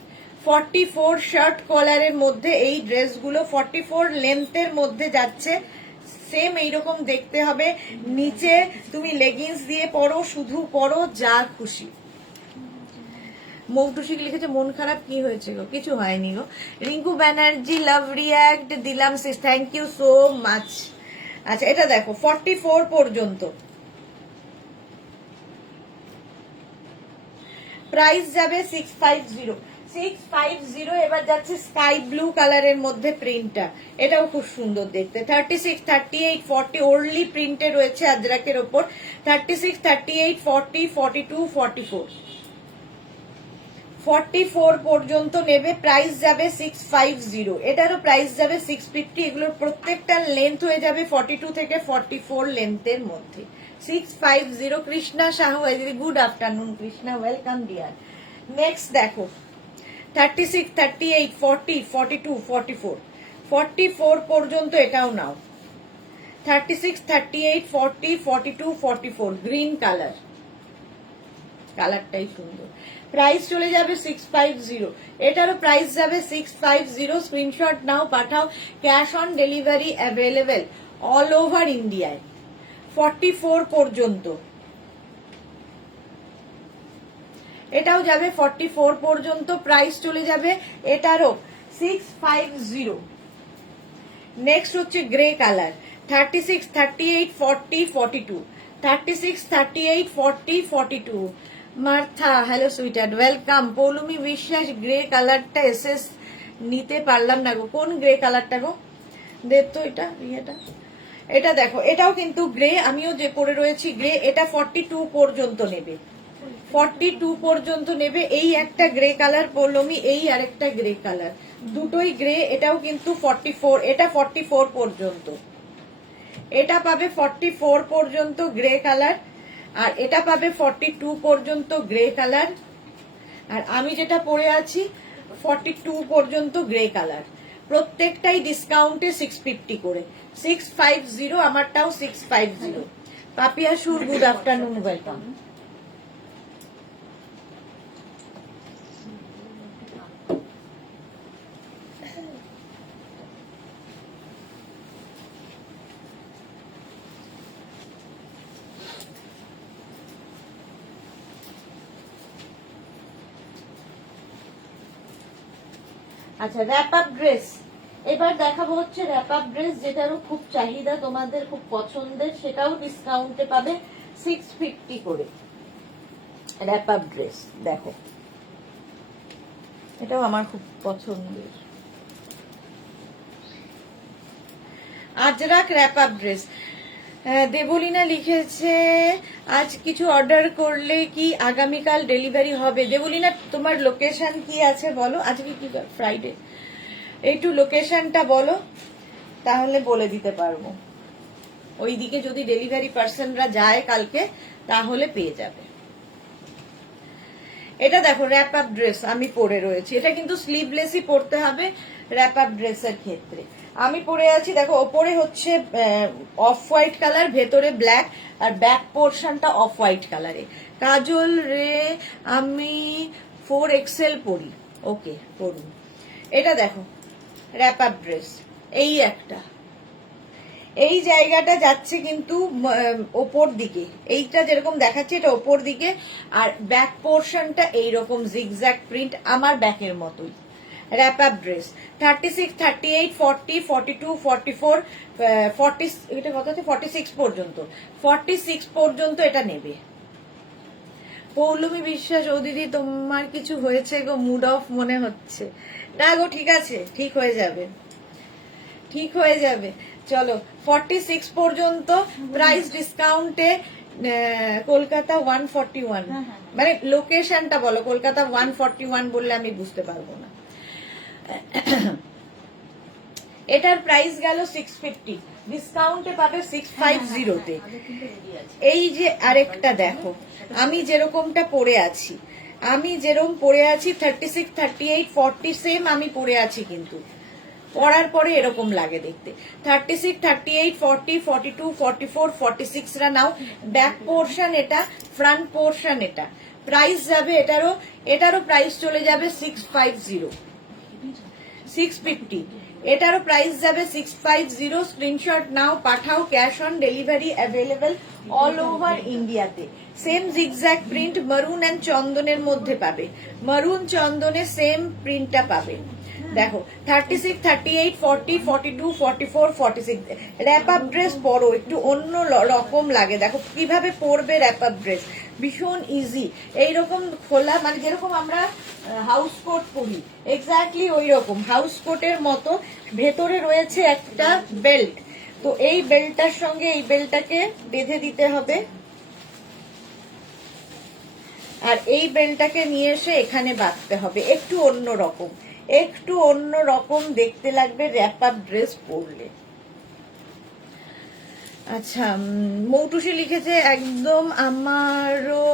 44 শার্ট কলারের মধ্যে এই ড্রেসগুলো 44 লেন্থের মধ্যে যাচ্ছে। সেম এইরকম দেখতে হবে। নিচে তুমি লেগিংস দিয়ে পরো, শুধু পরো, যা খুশি। মৌটুসি লিখেছে মন খারাপ, কি হয়েছে গো? কিছু হয়নি গো। রিঙ্কু ব্যানার্জি লাভ রিয়াক্ট দিলাম, sis, thank you so much. আচ্ছা, এটা দেখো 44 পর্যন্ত। প্রাইস যাবে 650, 650। এবার যাচ্ছে স্কাই ব্লু কালারের মধ্যে প্রিন্টটা, এটাও খুব সুন্দর দেখতে। 36, 38, 40 ওরলি প্রিন্টে রয়েছে আজরাকের ওপর। 36, 38, 40, 42, 44, 44 পর্যন্ত নেবে। প্রাইস যাবে 650। এটারও প্রাইস যাবে 650। এগুলোর প্রত্যেকটা লেন্থ হয়ে যাবে 42 থেকে 44 লেন্থের মধ্যে। 650। Krishna Sahu, good afternoon Krishna, welcome deer. Next দেখো 36, 38, 40, 42, 44, 44 পর্যন্ত এটাও নাও। 36, 38, 40, 42, 44 গ্রিন কালার, কালারটাই সুন্দর। প্রাইস চলে যাবে 650। এটারও প্রাইস যাবে 650। স্ক্রিনশট নাও, পাঠাও, cash on delivery available all over ইন্ডিয়ায়। 44 পর্যন্ত এটাও যাবে 44 পর্যন্ত। প্রাইস চলে যাবে এটারও 650। নেক্সট হচ্ছে grey colour, 36, 38, 40, 42, 36, 38, 40, 42। Martha, hello sweeter, welcome. Poulomi Biswas, grey কালারটা এসএস নিতে পারলাম না গো। কোন গ্রে কালারটা গো? দেব তো এটা, এটা দেখো, এটাও কিন্তু গ্রে, আমিও যে পরে রয়েছি গ্রে। এটা 42 পর্যন্ত নেবে, 42 পর্যন্ত নেবে। এই একটা গ্রে কালার পৌলমি, এই আরেকটা গ্রে কালার, দুটোই গ্রে। এটাও কিন্তু 44, এটা 44 পর্যন্ত। এটা পাবে 44 পর্যন্ত গ্রে কালার, আর এটা পাবে 42 পর্যন্ত গ্রে কালার। আর আমি যেটা পরে আছি 42 পর্যন্ত গ্রে কালার। প্রত্যেকটাই ডিসকাউন্টে 650 করে, 650, আমারটাও 650। পাপিয়া সুর, গুড আফটারনুন, ওয়েলকাম। আচ্ছা, র্যাপ আপ ড্রেস এবার দেখাবো হচ্ছে র্যাপ আপ ড্রেস, যেটারও খুব চাহিদা, তোমাদের খুব পছন্দের, সেটাও ডিসকাউন্টে পাবে 650 করে। র্যাপ আপ ড্রেস দেখো, এটাও আমার খুব পছন্দের। Ajrak wrap up dress. Debleena লিখেছে আজ কিছু অর্ডার করলে কি আগামীকাল ডেলিভারি হবে? দেবলীনা, তোমার লোকেশন কি আছে বলো, আজকে কি ফ্রাইডে, একটু লোকেশনটা বলো, তাহলে বলে দিতে পারবো। ওইদিকে যদি ডেলিভারি পার্সনরা যায় কালকে, তাহলে পেয়ে যাবে। এটা দেখো র্যাপ আপ ড্রেস আমি পরে রয়েছি, এটা কিন্তু স্লিভলেসই পরতে হবে র্যাপ আপ ড্রেসের ক্ষেত্রে। আমি পরে আছি, দেখো ওপরে হচ্ছে অফ হোয়াইট কালার, ভেতরে ব্ল্যাক, আর ব্যাক পোর্শনটা অফ হোয়াইট কালারে। কাজল রে, আমি 4XL পরি, ওকে পরুন। এটা দেখো র্যাপ আপ ড্রেস, এই একটা, এই জায়গাটা যাচ্ছে কিন্তু ওপর দিকে, এইটা যেরকম দেখাচ্ছে এটা ওপর দিকে, আর ব্যাক পোর্শনটা এইরকম জিগজ্যাগ প্রিন্ট, আমার ব্যাকের মতোই। র্যাপ আপ ড্রেস 36, 38, 40, 42, 44, 40, এটা কত আছে 46 পর্যন্ত, 46 পর্যন্ত এটা নেবে। পৌলমী বিশ্বাস, ও দিদি তোমার কিছু হয়েছে গো, মুড অফ মনে হচ্ছে। না গো, ঠিক আছে, ঠিক হয়ে যাবে, ঠিক হয়ে যাবে। চলো 46 পর্যন্ত প্রাইস ডিসকাউন্টে। কলকাতা 141, মানে লোকেশনটা বলো, কলকাতা 141 বললে আমি বুঝতে পারবো না। এটার প্রাইস গেল 650, ডিসকাউন্টে পাবে 650-তে। এই যে আরেকটা দেখো, আমি যেরকমটা পরে আছি, আমি যেরকম পরে আছি 36, 38, 40 সেম আমি পরে আছি, কিন্তু পরার পরে এরকম লাগে দেখতে। 36, 38, 40, 42, 44, 46 রা নাও। ব্যাক পোর্শন এটা, ফ্রন্ট পোর্শন এটা। প্রাইস যাবে এটারও প্রাইস চলে যাবে 650, 650। এটারও প্রাইস যাবে 650। স্ক্রিনশট নাও, পাঠাও, cash on delivery available all over ইন্ডিয়াতে। সেম জিগজ্যাগ প্রিন্ট, মারুন এন্ড চন্দনের মধ্যে পাবে, মারুন চন্দনে সেম প্রিন্টটা পাবে। দেখো 36, 38, 40, 42, 44, 46। র্যাপ আপ ড্রেস পরো, একটু অন্য রকম লাগে। দেখো কিভাবে পরবে র্যাপ আপ ড্রেস, ভীষণ ইজি। এইরকম খোলা, মানে যেরকম আমরা হাউস কোট পরি, এক্স্যাক্টলি ওই রকম হাউস কোটের মতো। ভেতরে রয়েছে একটা বেল্ট, তো এই বেল্টটার সঙ্গে এই বেল্টটাকে বেঁধে দিতে হবে, আর এই বেল্টটাকে নিয়ে এসে এখানে বাঁধতে হবে। একটু অন্য রকম, একটু অন্য রকম দেখতে লাগবে র্যাপ আপ ড্রেস পরলে। আচ্ছা, মৌটুসি লিখেছে একদম আমারও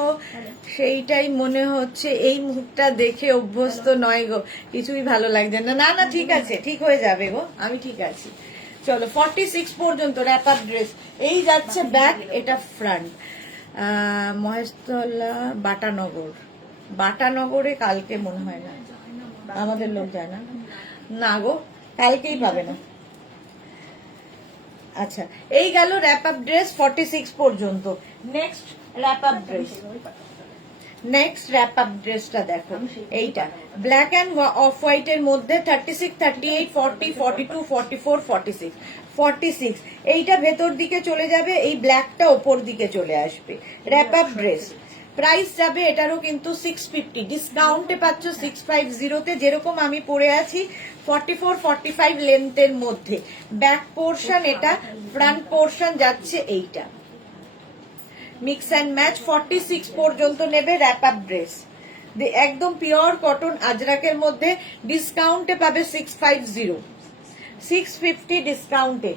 সেইটাই মনে হচ্ছে, এই মুখটা দেখে অভ্যস্ত নয় গো, কিছুই ভালো লাগছে না। না না, ঠিক আছে, ঠিক হয়ে যাবে গো, আমি ঠিক আছি। চলো 46 পর্যন্ত র্যাপ আপ ড্রেস। এই যাচ্ছে ব্যাক, এটা ফ্রন্ট। মহেশতলা, বাটানগরে কালকে মনে হয় না, আমাদের লোক যায় না, না গো, কালকেই পাবে না। আচ্ছা, এই গেল র্যাপ আপ ড্রেস 46 পর্যন্ত। Next rap up dress, next wrap up ড্রেসটা দেখো, এইটা ব্ল্যাক অ্যান্ড অফ হোয়াইট এর মধ্যে 36, 38, 40, 42, 44, 46, 46। এইটা ভেতর দিকে চলে যাবে, এই ব্ল্যাকটা ওপর দিকে চলে আসবে। র্যাপ আপ ড্রেস প্রাইস যাবে এটারও কিন্তু 650, ডিসকাউন্টে পাচ্ছ 650-তে। যেরকম আমি পরে আছি 44, 45 লেন্থের মধ্যে। ব্যাক পোর্শন এটা, ফ্রন্ট পোর্শন যাচ্ছে এইটা, মিক্স অ্যান্ড ম্যাচ। 46 পর্যন্ত নেবে র্যাপ আপ ড্রেস, একদম পিওর কটন আজরাকের মধ্যে। ডিসকাউন্টে পাবে 650, 650 ডিসকাউন্টে।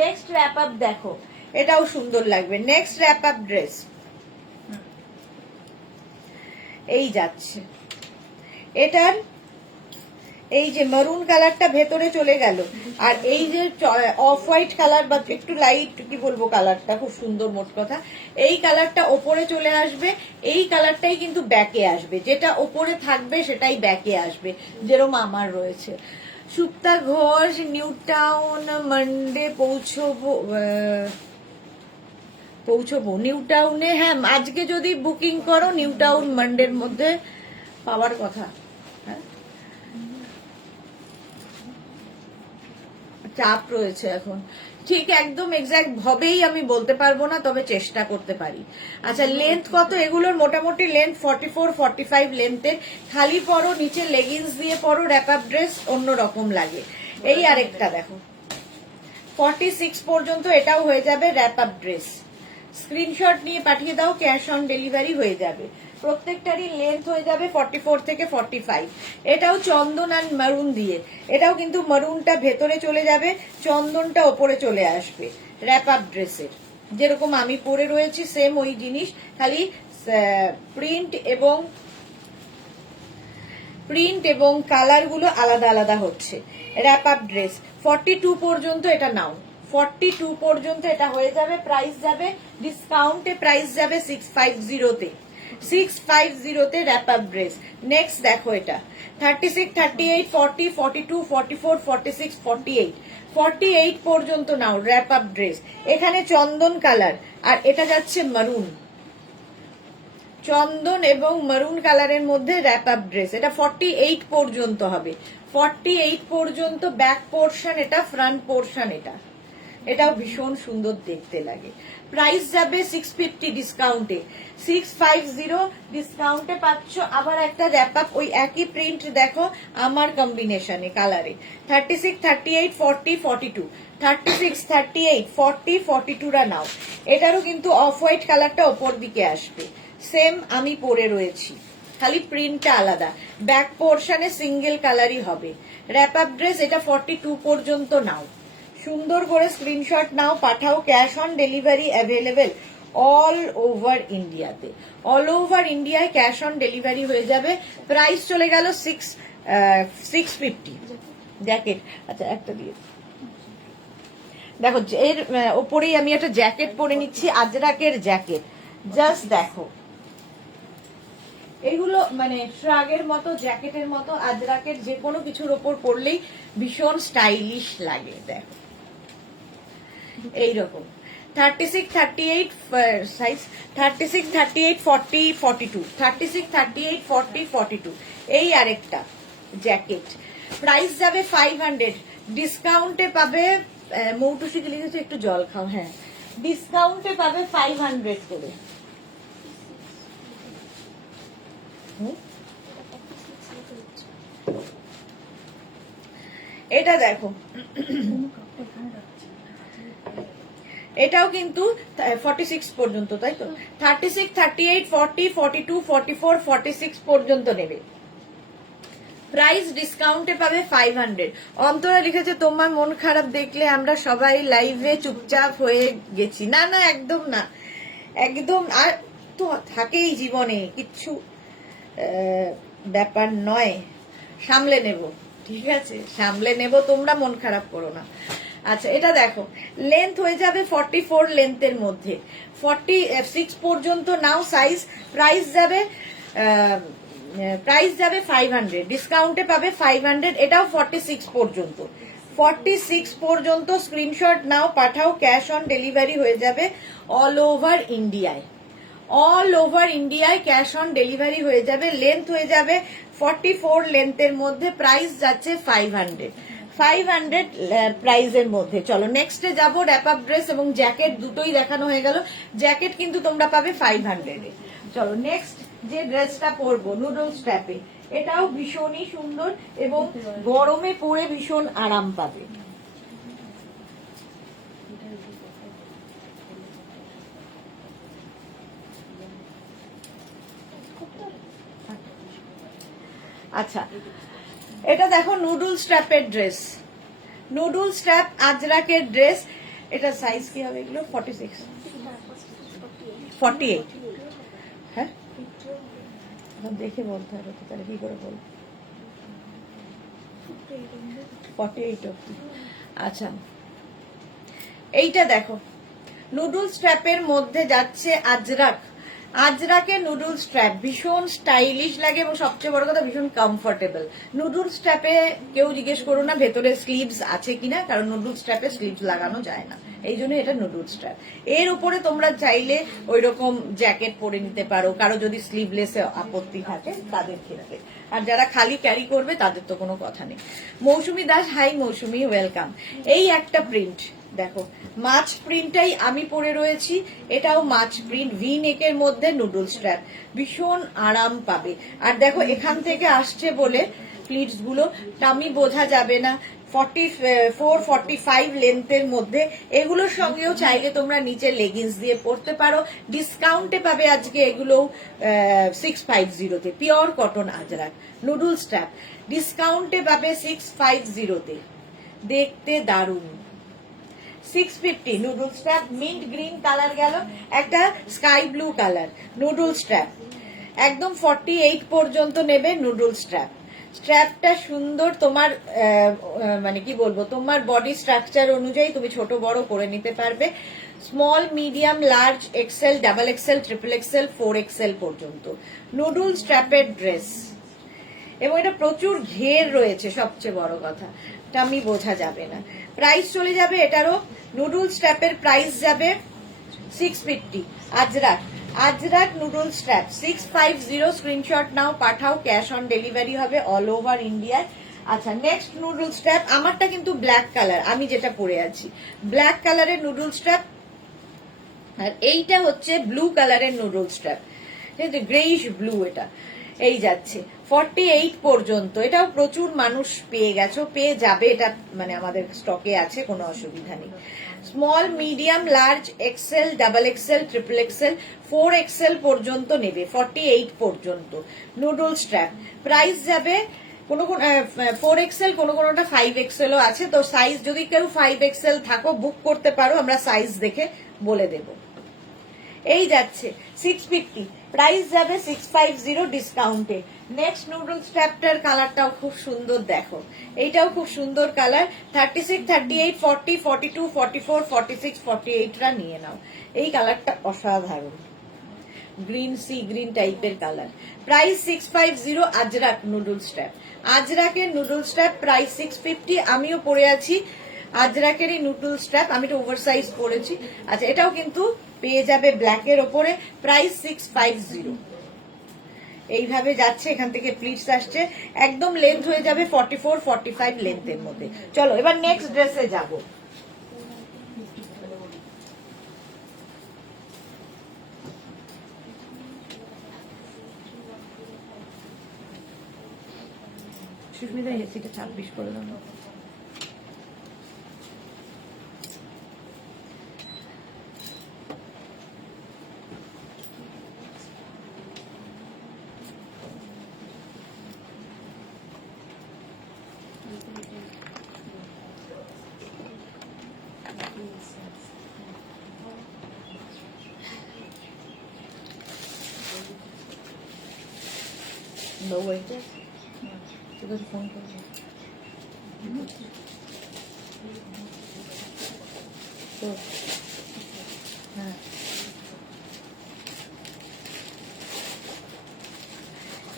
নেক্সট র্যাপ আপ দেখো, এটাও সুন্দর লাগবে। নেক্সট র্যাপ আপ ড্রেস এই যাচ্ছে, এটার এই যে মারুন কালারটা ভেতরে চলে গেল, আর এই যে অফ হোয়াইট কালার বা একটু লাইট কি বলবো কালারটা খুব সুন্দর, মোট কথা এই কালারটা ওপরে চলে আসবে। এই কালারটাই কিন্তু ব্যাকে আসবে, যেটা ওপরে থাকবে সেটাই ব্যাকে আসবে, যেরকম আমার রয়েছে। Supta Ghosh, New Town Monday পৌঁছবো নিউ টাউনে। হ্যাঁ, আজকে যদি বুকিং করো নিউ টাউন মানডের মধ্যে পাওয়ার কথা। হ্যাঁ, চাপ রয়েছে এখন, ঠিক একদম এক্সাক্ট ভাবেই আমি বলতে পারবো না, তবে চেষ্টা করতে পারি। আচ্ছা, লেন্থ কত এগুলোর? মোটামুটি লেন্থ 44-45 লেন্থের। খালি পরো, নিচে লেগিংস দিয়ে পরো, র্যাপ আপ ড্রেস অন্যরকম লাগে। এই আরেকটা দেখো, 46 পর্যন্ত এটাও হয়ে যাবে র্যাপ আপ ড্রেস। স্ক্রিনশট নিয়ে পাঠিয়ে দাও, ক্যাশ অন ডেলিভারি হয়ে যাবে। প্রত্যেকটারই লেন্থ হয়ে যাবে 44 থেকে 45। এটাও চন্দন আর মারুন দিয়ে, এটাও কিন্তু মারুনটা ভেতরে চলে যাবে, চন্দনটা ওপরে চলে আসবে। র্যাপ আপ ড্রেসের যেরকম আমি পরে রয়েছি সেম ওই জিনিস, খালি প্রিন্ট এবং কালার গুলো আলাদা আলাদা হচ্ছে। র্যাপ আপ ড্রেস 42 পর্যন্ত এটা নাও, 42 পর্যন্ত এটা হয়ে যাবে। প্রাইস যাবে ডিসকাউন্টে, প্রাইস যাবে 650-তে, 650-তে র্যাপ আপ ড্রেস। নেক্সট দেখো, এটা 36, 38, 40, 42, 44, 46, 48, 48 পর্যন্ত নাও র্যাপ আপ ড্রেস। এখানে চন্দন কালার, আর এটা যাচ্ছে মারুন, চন্দন এবং মারুন কালারের মধ্যে র্যাপ আপ ড্রেস। এটা 48 পর্যন্ত হবে, 48 পর্যন্ত ব্যাক পোর্শন, এটা ফ্রন্ট পোর্শন। এটাও ভীষণ সুন্দর দেখতে লাগে। প্রাইস যাবে 650 ডিসকাউন্টে, 650 ডিসকাউন্টে পাচ্ছ। আবার একটা র্যাপ আপ ওই একই প্রিন্ট দেখো আমার কম্বিনেশনে কালারে, 36, 38, 40, 42, 36, 38, 40, 42 রা নাও। এটারও কিন্তু অফ হোয়াইট কালারটা ওপর দিকে আসবে, সেম আমি পরে রয়েছি, খালি প্রিন্টটা আলাদা। ব্যাক পোর্শনে সিঙ্গেল কালারই হবে। র্যাপ আপ ড্রেস এটা 42 পর্যন্ত নাও, সুন্দর করে স্ক্রিনশট নাও, পাঠাও। Cash on delivery available all over ইন্ডিয়াতে, অল ওভার ইন্ডিয়ায় ক্যাশ অন ডেলিভারি হয়ে যাবে। প্রাইস চলে গেল 650। জ্যাকেট, আচ্ছা একটা দিয়ে দেখো, এর ওপরেই আমি একটা জ্যাকেট পরে নিচ্ছি, আজরাকের জ্যাকেট। জাস্ট দেখো, এগুলো মানে শ্রাগের মতো, জ্যাকেটের মতো, আজরাকের যে কোনো কিছুর ওপর পরলেই ভীষণ স্টাইলিশ লাগে। দেখো এইরকম 36, 38 সাইজ, 36, 38, 40, 42, 36, 38, 40, 42। এই আরেকটা জ্যাকেট, প্রাইস যাবে 500, ডিসকাউন্টে পাবে। মৌটুসিকে লিখেছে একটু জল খাও। হ্যাঁ, ডিসকাউন্টে পাবে 500 করে। এটা দেখো, এটাও কিন্তু 46 পর্যন্ত, তাই তো? 36, 38, 40, 42, 44, 46 পর্যন্ত নেবে। প্রাইস ডিসকাউন্টে পাবে 500। অন্তরা লিখেছে তোমার মন খারাপ দেখলে আমরা সবাই লাইভে চুপচাপ হয়ে গেছি। না না, একদম না, একদম। আর তো থাকেই জীবনে, কিচ্ছু ব্যাপার নয়, সামলে নেব, ঠিক আছে, সামলে নেব, তোমরা মন খারাপ করো না। আচ্ছা, এটা দেখো, লেন্থ হয়ে যাবে 44 লেন্থের মধ্যে, 46 পর্যন্ত নাও সাইজ। প্রাইস যাবে 500, ডিসকাউন্টে পাবে 500। এটাও 46 পর্যন্ত, 46 পর্যন্ত স্ক্রিনশট নাও, পাঠাও। ক্যাশ অন ডেলিভারি হয়ে যাবে অল ওভার ইন্ডিয়ায়, অল ওভার ইন্ডিয়ায় ক্যাশ অন ডেলিভারি হয়ে যাবে। লেন্থ হয়ে যাবে 44 লেন্থের মধ্যে, প্রাইস যাচ্ছে 500, 500 প্রাইজের মধ্যে। চলো নেক্সটে যাবো। র্যাপ আপ ড্রেস এবং জ্যাকেট দুটোই দেখানো হয়ে গেল, জ্যাকেট কিন্তু তোমরা পাবে 500-এ। চলো নেক্সট যে ড্রেসটা পরবো, নুডল স্ট্র্যাপে, এটাও ভীষণই সুন্দর এবং গরমে পরে ভীষণ আরাম পাবে। আচ্ছা, এটা দেখো নুডল স্ট্র্যাপের ড্রেস, নুডল স্ট্র্যাপ আজরাকের ড্রেস। এটা সাইজ কি হবে এগুলো? 46, 48। হ্যাঁ, দেখে বলতে হবে তো, তাহলে কি করে বলবো। 48 অব্দি। আচ্ছা, এইটা দেখো নুডল স্ট্র্যাপের মধ্যে যাচ্ছে আজরাক। আজরাকের নুডল স্ট্র্যাপ ভীষণ স্টাইলিশ লাগে এবং সবচেয়ে বড় কথা ভীষণ কমফোর্টেবল। নুডল স্ট্র্যাপে কেউ জিজ্ঞেস করো না ভেতরে স্লিভস আছে কিনা, কারণ নুডল স্ট্র্যাপে স্লিভস লাগানো যায় না, এই জন্য এটা নুডল স্ট্র্যাপ। এর উপরে তোমরা চাইলে ওই রকম জ্যাকেট পরে নিতে পারো, কারো যদি স্লিভলেসে আপত্তি থাকে তাদের ক্ষেত্রে। আর যারা খালি ক্যারি করবে তাদের তো কোনো কথা নেই। মৌসুমী দাস, হাই মৌসুমী, ওয়েলকাম। এই একটা প্রিন্ট দেখো, মাছ প্রিন্টটাই আমি পরে রয়েছি, এটাও মাছ প্রিন্ট, ভি নেকের মধ্যে নুডল স্ট্র্যাপ, ভীষণ আরাম পাবে। আর দেখো এখান থেকে আসছে বলে প্লিটস গুলো টামি বোঝা যাবে না, 44-45 লেন্থের মধ্যে। এগুলোর সঙ্গেও চাইলে তোমরা নিচে লেগিংস দিয়ে পরতে পারো। ডিসকাউন্টে পাবে আজকে এগুলো 650-তে, pure cotton Ajrak noodle strap ডিসকাউন্টে পাবে 650-তে, দেখতে দারুণ। 650 noodle strap, mint green colour গেল, একটা sky blue colour noodle strap, একদম 48 পর্যন্ত নেবে নুডল স্ট্র্যাপ। স্ট্র্যাপটা সুন্দর, তোমার মানে কি বলবো, তোমার বডি স্ট্রাকচার অনুযায়ী তুমি ছোট বড় করে নিতে পারবে। Small, medium, large, XL, double XL, triple XL, 4XL পর্যন্ত নুডল স্ট্র্যাপের ড্রেস। এবং এটা প্রচুর ঘের রয়েছে, সবচেয়ে বড় কথা টামি বোঝা যাবে না। প্রাইস চলে যাবে এটারও, নুডল স্ট্র্যাপের প্রাইস যাবে 650। Ajrak, Ajrak noodle strap 650, screenshot নাও পাঠাও, ক্যাশ অন ডেলিভারি হবে অল ওভার ইন্ডিয়ায়। আচ্ছা, নেক্সট নুডল স্ট্র্যাপ, আমারটা কিন্তু ব্ল্যাক কালার, আমি যেটা পরে আছি ব্ল্যাক কালারের নুডল স্ট্র্যাপ, আর এইটা হচ্ছে ব্লু কালারের নুডল স্ট্র্যাপ, গ্রেইশ ব্লু। এটা এই যাচ্ছে 48 পর্যন্ত, এটাও প্রচুর মানুষ পেয়ে গেছো, পেয়ে যাবে, এটা মানে আমাদের স্টকে আছে, কোনো অসুবিধা নেই। Small, medium, large, XL, double XL, triple XL, 4XL পর্যন্ত নেবে, 48 পর্যন্ত নুডল স্ট্র্যাপ। প্রাইস যাবে কোনো 4XL, কোনোটা 5XL ও আছে, তো সাইজ যদি কেউ 5XL থাকো বুক করতে পারো, আমরা সাইজ দেখে বলে দেব। এই যাচ্ছে 650, প্রাইস যাবে 650 ডিসকাউন্টে। নেক্সট নুডল স্ট্র্যাপটার কালারটাও খুব সুন্দর, দেখো এইটাও খুব সুন্দর কালার। 36, 38, 40, 42, 44, 46, 48রা নিয়ে নাও, এই কালারটা অসাধারণ, গ্রিন সি গ্রিন টাইপের colour. Price 650, Ajrak noodle strap. আজরাকের নুডল স্ট্র্যাপ প্রাইস 650, আমিও পরে আছি আজরাকেরই নুডল স্ট্র্যাপ, আমি তো ওভারসাইজ পরেছি। আচ্ছা, এটাও কিন্তু পেয়ে যাবে ব্ল্যাকের ওপরে, প্রাইস 650। এইভাবে যাচ্ছে, এখান থেকে প্লিটস আসছে, একদম লেন্থ হয়ে যাবে 44-45 লেন্থের মধ্যে। চলো এবার নেক্সট ড্রেসে যাব। সুস্মিতা হেসিটা 26 করে দাও। তোকে ফোন করবো। হ্যাঁ,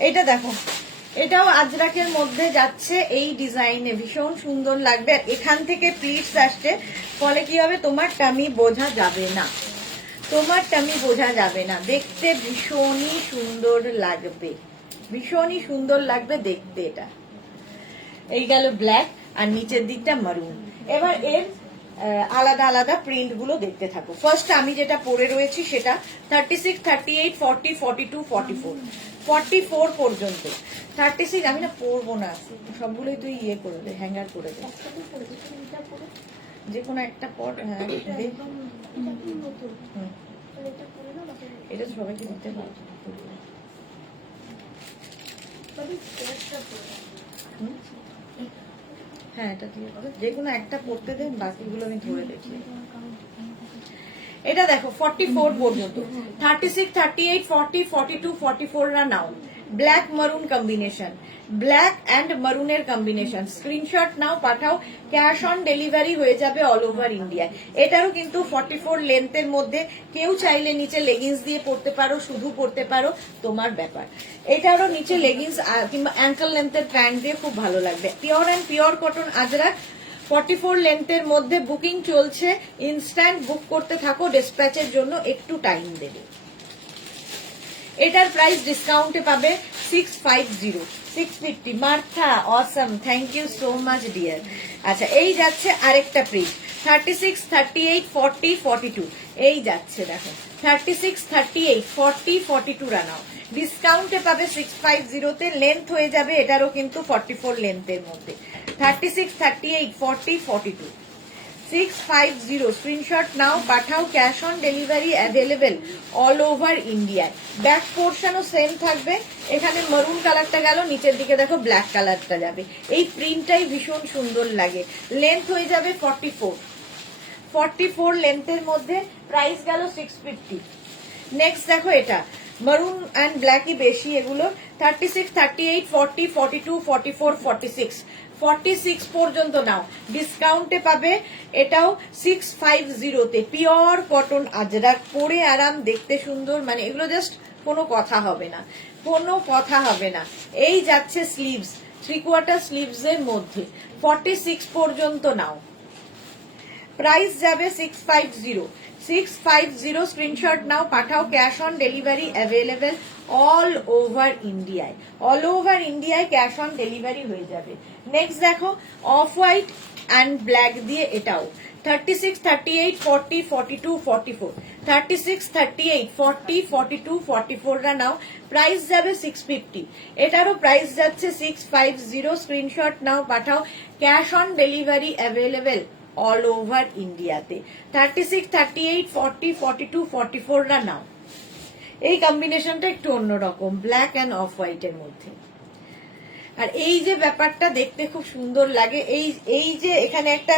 এইটা দেখো, এটাও আজরাকের মধ্যে যাচ্ছে, এই ডিজাইনে ভীষণ সুন্দর লাগবে। এখান থেকে প্লিটস আসছে, ফলে কি হবে, তোমার টামি বোঝা যাবে না, তোমার টামি বোঝা যাবে না, দেখতে ভীষণই সুন্দর লাগবে, ভীষণই সুন্দর লাগবে দেখতে। এটা এই গেল ব্ল্যাক, আর নিচের দিকটা মারুন। এবার এর আলাদা আলাদা প্রিন্ট গুলো দেখতে থাকো। ফার্স্ট আমি যেটা পরে রয়েছি সেটা 36, 38, 40, 42, 44, 44 পর্যন্ত। 36 আমি না পরবো না, সবগুলোই তুই ইয়ে করে দে, হ্যাঙ্গার করে দে, যে কোনো একটা পর। হ্যাঁ, এটা সবাইকে দিতে পারবো। হ্যাঁ, এটা দিয়ে যে কোনো একটা পড়তে দেন, বাকিগুলো আমি ধরে দেখি। এটা দেখো 44 পর্যন্ত, 36, 38, 40, 42, 44রা নাও। Black maroon combination, black and মারুনের কম্বিনেশন। স্ক্রিনশট নাও, পাঠাও, ক্যাশ অন ডেলিভারি হয়ে যাবে অল ওভার ইন্ডিয়ায়। এটারও কিন্তু 44 লেন্থের মধ্যে, কেউ চাইলে নিচে লেগিংস দিয়ে পরতে পারো, শুধু পরতে পারো, তোমার ব্যাপার। এটারও নিচে লেগিংস কিংবা অ্যাঙ্কেল লেন্থের প্যান্ট দিয়ে খুব ভালো লাগবে। Pure and pure cotton Ajrak, 44 লেন্থের মধ্যে বুকিং চলছে। ইনস্ট্যান্ট বুক করতে থাকো, ডিসপ্যাচের জন্য একটু টাইম দেবে। এটার প্রাইস ডিসকাউন্টে পাবে 650, 650। মার্থা অসম, thank you so much dear. আচ্ছা, এই যাচ্ছে আরেকটা প্রিন্ট, 36, 38, 40, 42। এই যাচ্ছে দেখো 36, 38, 40, 42 রানাও। ডিসকাউন্টে পাবে 650 তে। লেন্থ হয়ে যাবে এটারও কিন্তু 44 লেন্থের মধ্যে। 36, 38, 40, 42, 650। স্ক্রিনশট নাও, পাঠাও, cash on delivery available all over ইন্ডিয়ায়। ব্যাক পোর্শনও সেম থাকবে। এখানে মারুন কালারটা গেল, নিচের দিকে দেখো ব্ল্যাক কালারটা যাবে। এই প্রিন্টটাই ভীষণ সুন্দর লাগে। লেন্থ হয়ে যাবে 44, 44 লেন্থের মধ্যে। প্রাইস গেল 650। নেক্সট দেখো এটা মারুন অ্যান্ড ব্ল্যাকই বেশি এগুলো। 36, 38, 40, 42, 44, 46, 46 পর্যন্ত নাও। ডিসকাউন্টে পাবে এটাও 650 তে। পিওর কটন আজরাক, পরে আরাম, দেখতে সুন্দর, মানে এগুলো জাস্ট কোনো কথা হবে না, কোনো কথা হবে না। এই যাচ্ছে স্লিভস, 3/4 স্লিভস এর মধ্যে, 46 পর্যন্ত নাও। প্রাইস যাবে 650, 650। স্ক্রিনশট নাও, পাঠাও, cash on delivery available all over ইন্ডিয়ায়। অল ওভার ইন্ডিয়ায় ক্যাশ অন ডেলিভারি হয়ে যাবে। নেক্সট দেখো অফ হোয়াইট অ্যান্ড ব্ল্যাক দিয়ে, এটাও 36, 38, 40, 42, 44, 36, 38, 40, 42, 44 রা নাও। প্রাইস যাবে 650। এটারও প্রাইস যাচ্ছে 650। স্ক্রিনশট নাও, পাঠাও, cash on delivery available all over ইন্ডিয়াতে। 36, 38, 40, 42, 44 রা নাও। এই কম্বিনেশনটা একটু অন্যরকম, ব্ল্যাক অ্যান্ড অফ হোয়াইট এর মধ্যে। আর এই যে ব্যাপারটা দেখতে খুব সুন্দর লাগে, এই যে এখানে একটা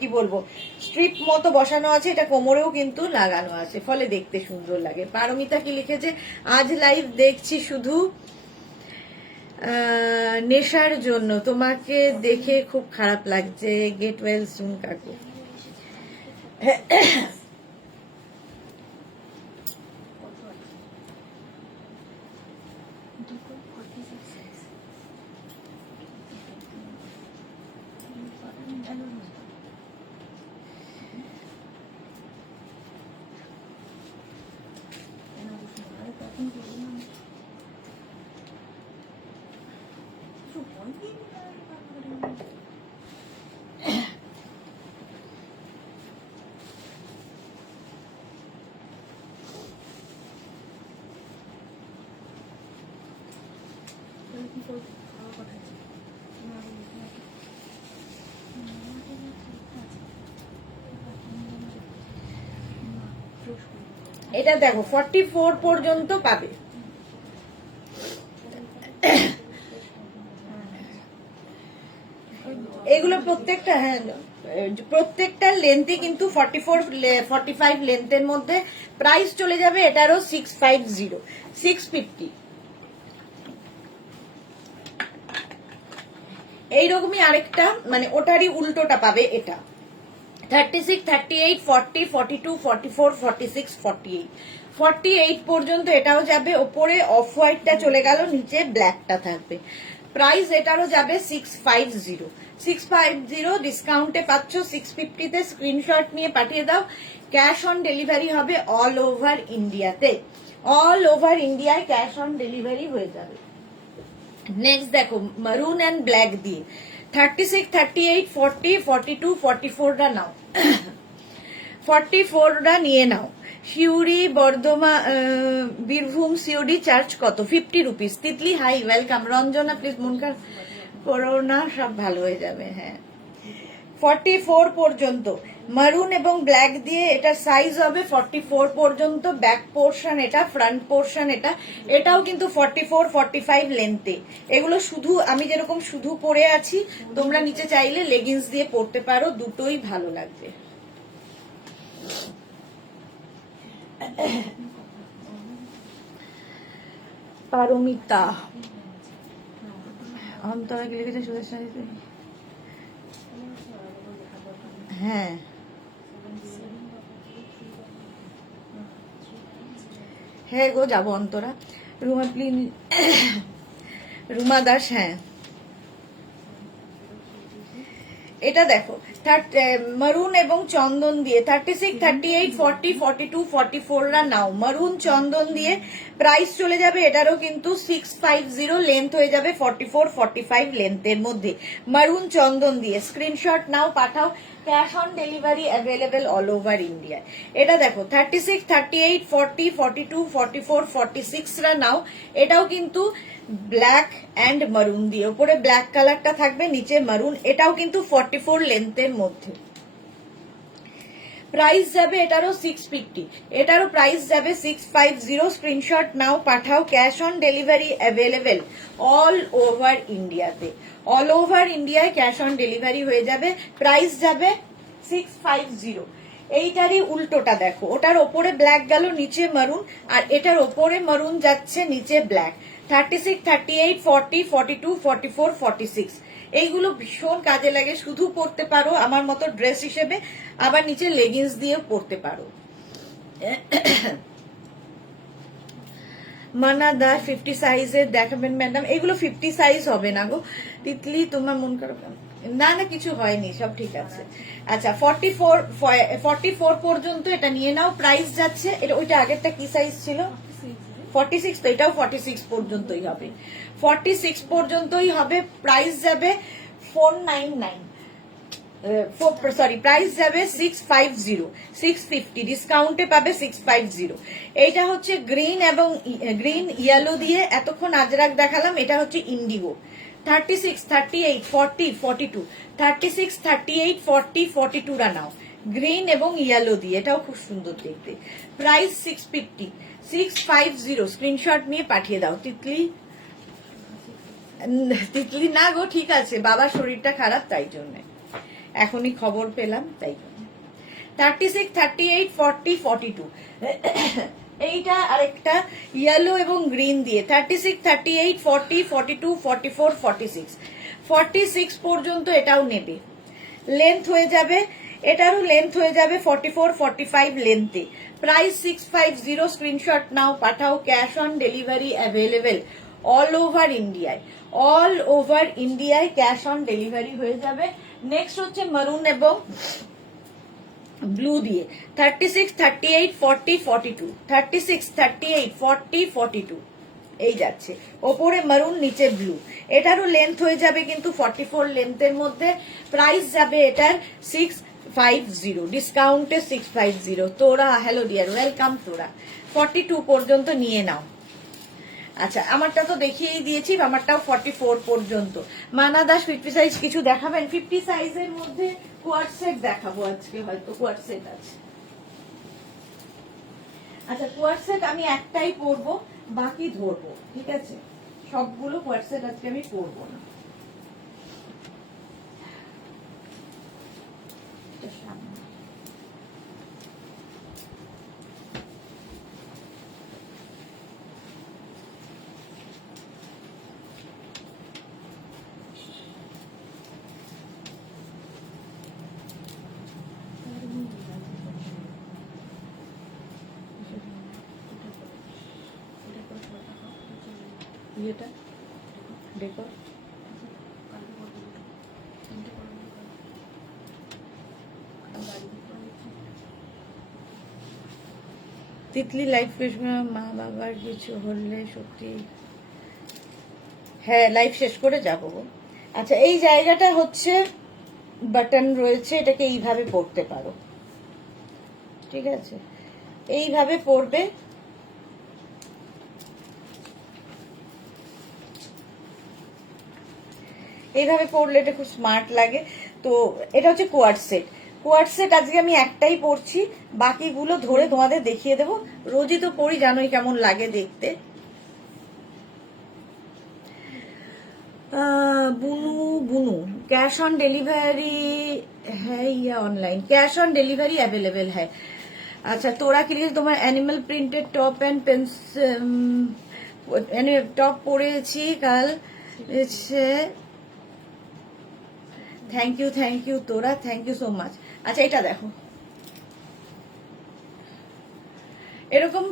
কি বলবো স্ট্রিপ মতো বসানো আছে, এটা কোমরেও কিন্তু লাগানো আছে, ফলে দেখতে সুন্দর লাগে। পারমিতা কি লিখেছে, আজ লাইভ দেখছি শুধু নেশার জন্য, তোমাকে দেখে খুব খারাপ লাগছে। গেট ওয়েল সুন কাকু। এটা দেখো 44 পর্যন্ত পাবে। এগুলো প্রত্যেকটা, হ্যাঁ প্রত্যেকটা লেন্থই কিন্তু 44, 45 লেন্থের মধ্যে। প্রাইস চলে যাবে এটারও 650, 650। এইরকমই আরেকটা, মানে ওটারই উল্টোটা পাবে এটা। 36, 38, 40, 42, 44, 46, 48, 48 পর্যন্ত এটাও যাবে। ওপরে অফ হোয়াইটটা চলে গেল, নিচে ব্ল্যাকটা থাকবে। প্রাইস এটারও যাবে 650, 650। ডিসকাউন্টে পাচ্ছ 650 তে। স্ক্রিনশট নিয়ে পাঠিয়ে দাও, ক্যাশ অন ডেলিভারি হবে অল ওভার ইন্ডিয়াতে। অল ওভার ইন্ডিয়ায় ক্যাশ অন ডেলিভারি হয়ে যাবে। নেক্সট দেখো মারুন অ্যান্ড ব্ল্যাক দিয়ে, 36, 38, 40, 42, 44 রা নাও। 44 রা নিয়ে নাও। সিউড়ি বর্ধমান বীরভূম সিউড়ি চার্জ কত? 50 rupees. Titli hi, welcome. Ranjana please মন খারাপ করো না, সব ভালো হয়ে যাবে। হ্যাঁ 44 পর্যন্ত মারুন এবং ব্ল্যাক দিয়ে, এটা সাইজ হবে 44 পর্যন্ত। ব্যাক পোর্শন এটা, ফ্রন্ট পোর্শন এটা। এটাও কিন্তু 44, 45 লেন্থে। এগুলো শুধু আমি যেরকম শুধু পরে আছি, তোমরা নিচে চাইলে লেগিংস দিয়ে পরতে পারো, দুটোই ভালো লাগবে। পারমিতা অন্তরা কি লিখেছে সুদেশনা দিতে? হ্যাঁ হ্যাঁ গো যাবো অন্তরা। রুমা প্লিজ রুমা দাস, হ্যাঁ এটা দেখো মারুন এবং চন্দন দিয়ে 36, 38, 40, 42, 44 রা নাও। মারুন চন্দন দিয়ে প্রাইস চলে যাবে এটারও কিন্তু 650, লেন্থ হয়ে যাবে 44, 45 লেন্থের মধ্যে। মারুন চন্দন দিয়ে স্ক্রিনশট নাও, পাঠাও। Cash on delivery available all over India. এটা দেখো 36, 38, 40, 42, 44, 46 রা নাও। এটাও কিন্তু ব্ল্যাক অ্যান্ড মারুন দিয়ে, উপরে ব্ল্যাক কালারটা থাকবে, নিচে মারুন। এটাও কিন্তু 44 লেন্থের মধ্যে। প্রাইস যাবে এটারও 650, এটারও প্রাইস যাবে 650। স্ক্রিনশট নাও, পাঠাও। Cash on delivery available all over ইন্ডিয়াতে, অল ওভার ইন্ডিয়ায় ক্যাশ অন ডেলিভারি হয়ে যাবে। প্রাইস যাবে 650। এইটারই উল্টোটা দেখো, ওটার ওপরে ব্ল্যাক গেল, নিচে মারুন, আর এটার ওপরে মারুন যাচ্ছে, নিচে ব্ল্যাক। 36, 38, 40, 42, 44, 46 এইগুলো ভীষণ কাজে লাগে, শুধু পরতে পারো আমার মতো ড্রেস হিসেবে, আবার নিচে লেগিংস দিয়ে পরতে পারো। মানা দাস 50 সাইজের দেখাবেন ম্যাডাম? এগুলো 50 সাইজ হবে না গো তিতলি, তোমার মন খারাপ? না না কিছু হয়নি, সব ঠিক আছে। আচ্ছা 44 পর্যন্ত এটা নিয়ে নাও। প্রাইস যাচ্ছে, এটা ওইটা আগেরটা কি সাইজ ছিল? 46, তো এটাও 46 পর্যন্তই হবে, 46 পর্যন্তই হবে। প্রাইস যাবে 499, সরি প্রাইস যাবে 650, 650 ডিসকাউন্টে পাবে 650। এইটা হচ্ছে গ্রিন এবং গ্রিন ইয়েলো দিয়ে এতক্ষণ আজরাক দেখালাম, এটা হচ্ছে ইন্ডিগো। 36, 38, 40, 42, 36, 38, 40, 42 রা নাও, গ্রিন এবং ইয়েলো দিয়ে, এটাও খুব সুন্দর দেখতে। প্রাইস 650, 650। স্ক্রিনশট নিয়ে পাঠিয়ে দাও। তিতলি তিতলি না গো, ঠিক আছে, বাবার শরীরটা খারাপ তাই জন্য, এখনই খবর পেলাম তাই জন্য। 36, 38, 40, 42 এইটা আরেকটা ইয়েলো এবং গ্রিন দিয়ে 36, 38, 40, 42, 44, 46 46 পর্যন্ত এটাও নেবে। লেন্থ হয়ে যাবে, এটারও লেন্থ হয়ে যাবে 44, 45 লেন্থে। প্রাইস 650। স্ক্রিনশট নাও, পাঠাও। Cash on delivery available all over ইন্ডিয়ায়, অল ওভার ইন্ডিয়ায় ক্যাশ অন ডেলিভারি হয়ে যাবে। নেক্সট হচ্ছে মারুন এবং ব্লু দিয়ে 36, 38, 40, 42, 36, 38, 40, 42 এই যাচ্ছে, ওপরে মারুন, নিচে ব্লু। এটারও লেন্থ হয়ে যাবে কিন্তু 44 লেন্থের মধ্যে। প্রাইস যাবে এটার 650, ডিসকাউন্টে 650। তোরা হ্যালো ডিয়ার, ওয়েলকাম। তোরা 42 পর্যন্ত নিয়ে নাও। আচ্ছা আমারটা তো দেখিয়েই দিয়েছি, আমারটাও 44 পর্যন্ত। মানা দাস 50 সাইজ কিছু দেখাবেন? 50 সাইজের মধ্যে কোয়ার্ড সেট দেখাবো আজকে, হয়তো কোয়ার্ড সেট আছে। আচ্ছা কোয়ার্ড সেট আমি একটাই পরবো, বাকি ধরবো, ঠিক আছে? সবগুলো কোয়ার্ড সেট আজকে আমি পরবো না। এটা দেখো তিতলি লাইফ মা বাবার কিছু হলে সত্যি, হ্যাঁ লাইফ শেষ করে যাবো। আচ্ছা এই জায়গাটা হচ্ছে বাটন রয়েছে, এটাকে এইভাবে পরতে পারো, ঠিক আছে? এইভাবে পরবে, এইভাবে পরলে এটা খুব স্মার্ট লাগে। তো এটা হচ্ছে কোয়ার্ড সেট। কোয়ার্ড সেট আজকে আমি একটাই পরছি, বাকিগুলো ধরে তোমাদের দেখিয়ে দেবো। রোজই তো পরি, জানোই কেমন লাগে দেখতে। বুনু বুনু कैश ऑन डिलीवरी है या online? Cash on delivery available है। अच्छा तोरा के लिए तुम्हारा animal printed top and pants মানে টপ পরেছি কাল, থ্যাংক ইউ তোরা, থ্যাংক ইউ সো মাচ। আচ্ছা এটা দেখো, এরকম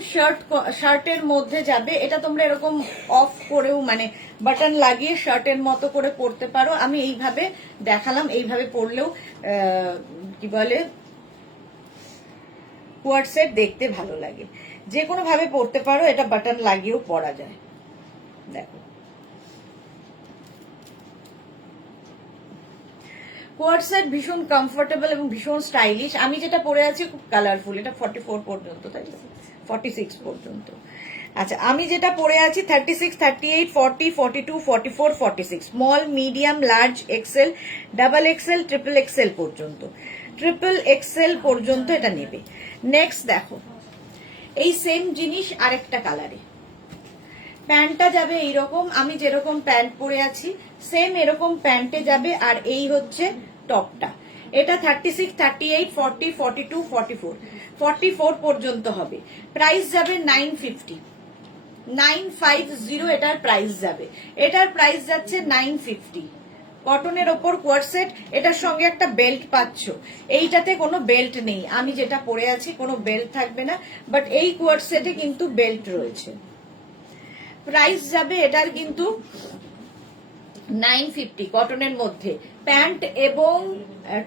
শার্টের মধ্যে যাবে, এটা তোমরা এরকম অফ করেও মানে বাটন লাগিয়ে শার্টের মতো করে পরতে পারো। আমি এইভাবে দেখালাম, এইভাবে পরলেও কি বলে কোয়ার্ড সেট দেখতে ভালো লাগে। যে কোনো ভাবে পরতে পারো, এটা বাটন লাগিয়েও পরা যায়। দেখো কোয়ার্ড সেট ভীষণ কমফোর্টেবল এবং ভীষণ স্টাইলিশ। আমি যেটা পরে আছি খুব কালারফুল, এটা 44 পর্যন্ত, তাই তো 46 পর্যন্ত। আচ্ছা আমি যেটা পরে আছি 36, 38, 40, 42, 44, 46, small, medium, large, XL, double XL, triple XL পর্যন্ত। ট্রিপল এক্সেল পর্যন্ত এটা নেবে। নেক্সট দেখো, এই সেম জিনিস আরেকটা কালারে, প্যান্টটা যাবে এইরকম, আমি যেরকম প্যান্ট পরে আছি সেম এরকম প্যান্টে যাবে। আর এই হচ্ছে টপটা, এটা 36, 38, 40, 42, 44, 44 পর্যন্ত হবে। প্রাইস যাবে 950, 950 এটার প্রাইস যাবে। এটার প্রাইস যাচ্ছে 950। কটনের ওপর কোয়ার্ড সেট, এটার সঙ্গে একটা বেল্ট পাচ্ছ। এইটাতে কোনো বেল্ট নেই, আমি যেটা পরে আছি কোনো বেল্ট থাকবে না, বাট এই কোয়ার্ড সেটে কিন্তু বেল্ট রয়েছে। প্রাইস যাবে এটার কিন্তু 950 কটনের মধ্যে। প্যান্ট এবং